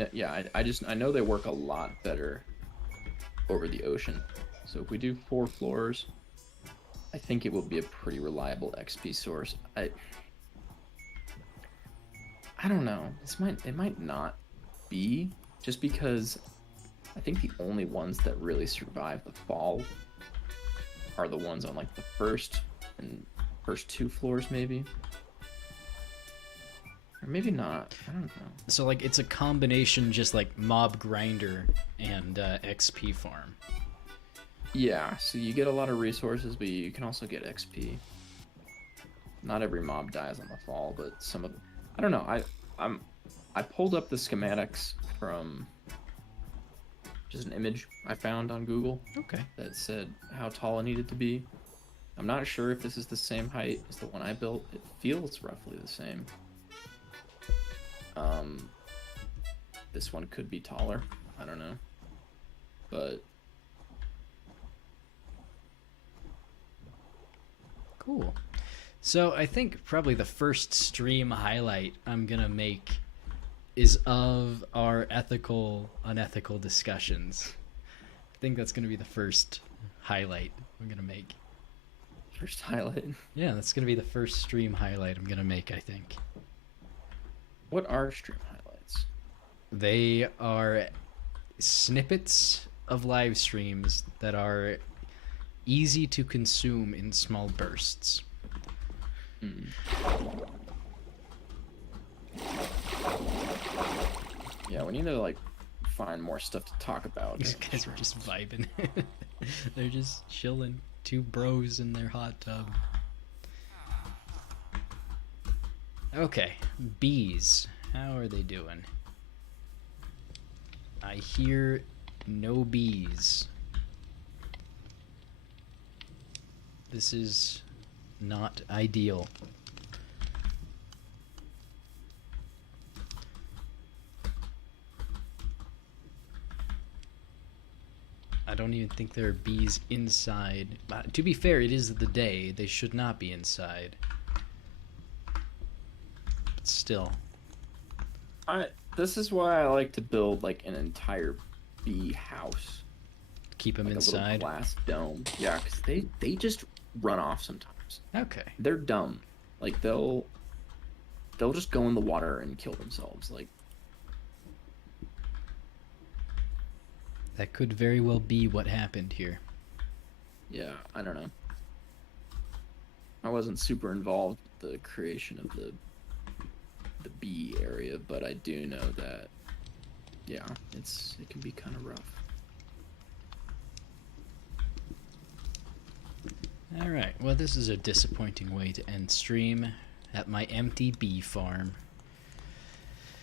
know they work a lot better over the ocean. So if we do 4 floors, I think it will be a pretty reliable XP source. I don't know. It might not be, just because I think the only ones that really survive the fall are the ones on like the first 2 floors, maybe. Or maybe not. I don't know. So, like, it's a combination, just like mob grinder and XP farm. Yeah, so you get a lot of resources, but you can also get XP. Not every mob dies on the fall, but some of I don't know. I pulled up the schematics from just an image I found on Google Okay. that said how tall it needed to be. I'm not sure if this is the same height as the one I built. It feels roughly the same. This one could be taller. I don't know. But Cool. So I think probably the first stream highlight I'm gonna make is of our ethical, unethical discussions. I think that's gonna be the first highlight I'm gonna make. first highlight. Yeah, that's gonna be the first stream highlight I'm gonna make, I think. What are stream highlights? They are snippets of live streams that are easy to consume in small bursts. Yeah, we need to like find more stuff to talk about. These guys are just vibing. They're just chilling. Two bros in their hot tub. Okay, bees. How are they doing? I hear no bees. This is not ideal. I don't even think there are bees inside. To be fair, it is the day. They should not be inside. But still. This is why I like to build like an entire bee house. Keep them Like a inside. little glass dome. Yeah, because they just run off sometimes. Okay. They're dumb. Like they'll just go in the water and kill themselves. Like That could very well be what happened here. yeah, I don't know. I wasn't super involved with the creation of the bee area, but I do know that yeah, it can be kind of rough. Alright, well this is a disappointing way to end stream at my empty bee farm.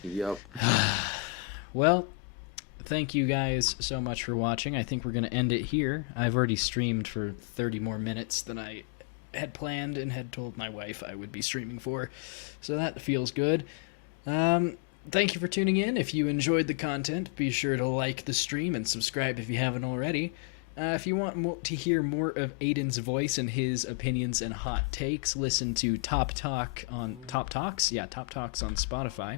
Yep. Well, thank you guys so much for watching. I think we're going to end it here. I've already streamed for 30 more minutes than I had planned and had told my wife I would be streaming for, so that feels good. Thank you for tuning in. If you enjoyed the content, be sure to like the stream and subscribe if you haven't already. If you want to hear more of Aiden's voice and his opinions and hot takes, listen to Top Talks on Spotify.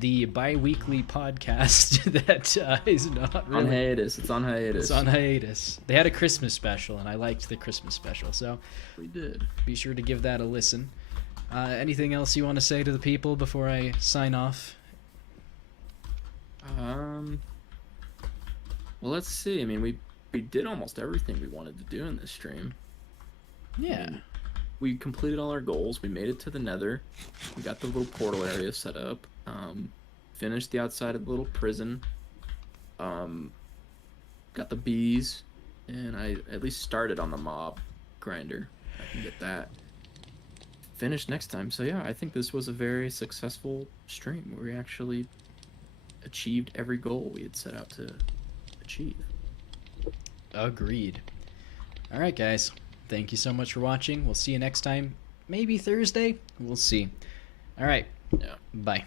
The bi-weekly podcast that is not really... On hiatus. It's on hiatus. It's on hiatus. They had a Christmas special, and I liked the Christmas special, so We did. be sure to give that a listen. Anything else you want to say to the people before I sign off? Well, let's see. I mean, we did almost everything we wanted to do in this stream. Yeah. We completed all our goals. We made it to the Nether. We got the little portal area set up. Finished the outside of the little prison. Got the bees, and I at least started on the mob grinder. I can get that finished next time. So yeah, I think this was a very successful stream where we actually achieved every goal we had set out to achieve. Agreed. All right, guys. Thank you so much for watching. We'll see you next time. Maybe Thursday. We'll see. All right. Yeah. Bye.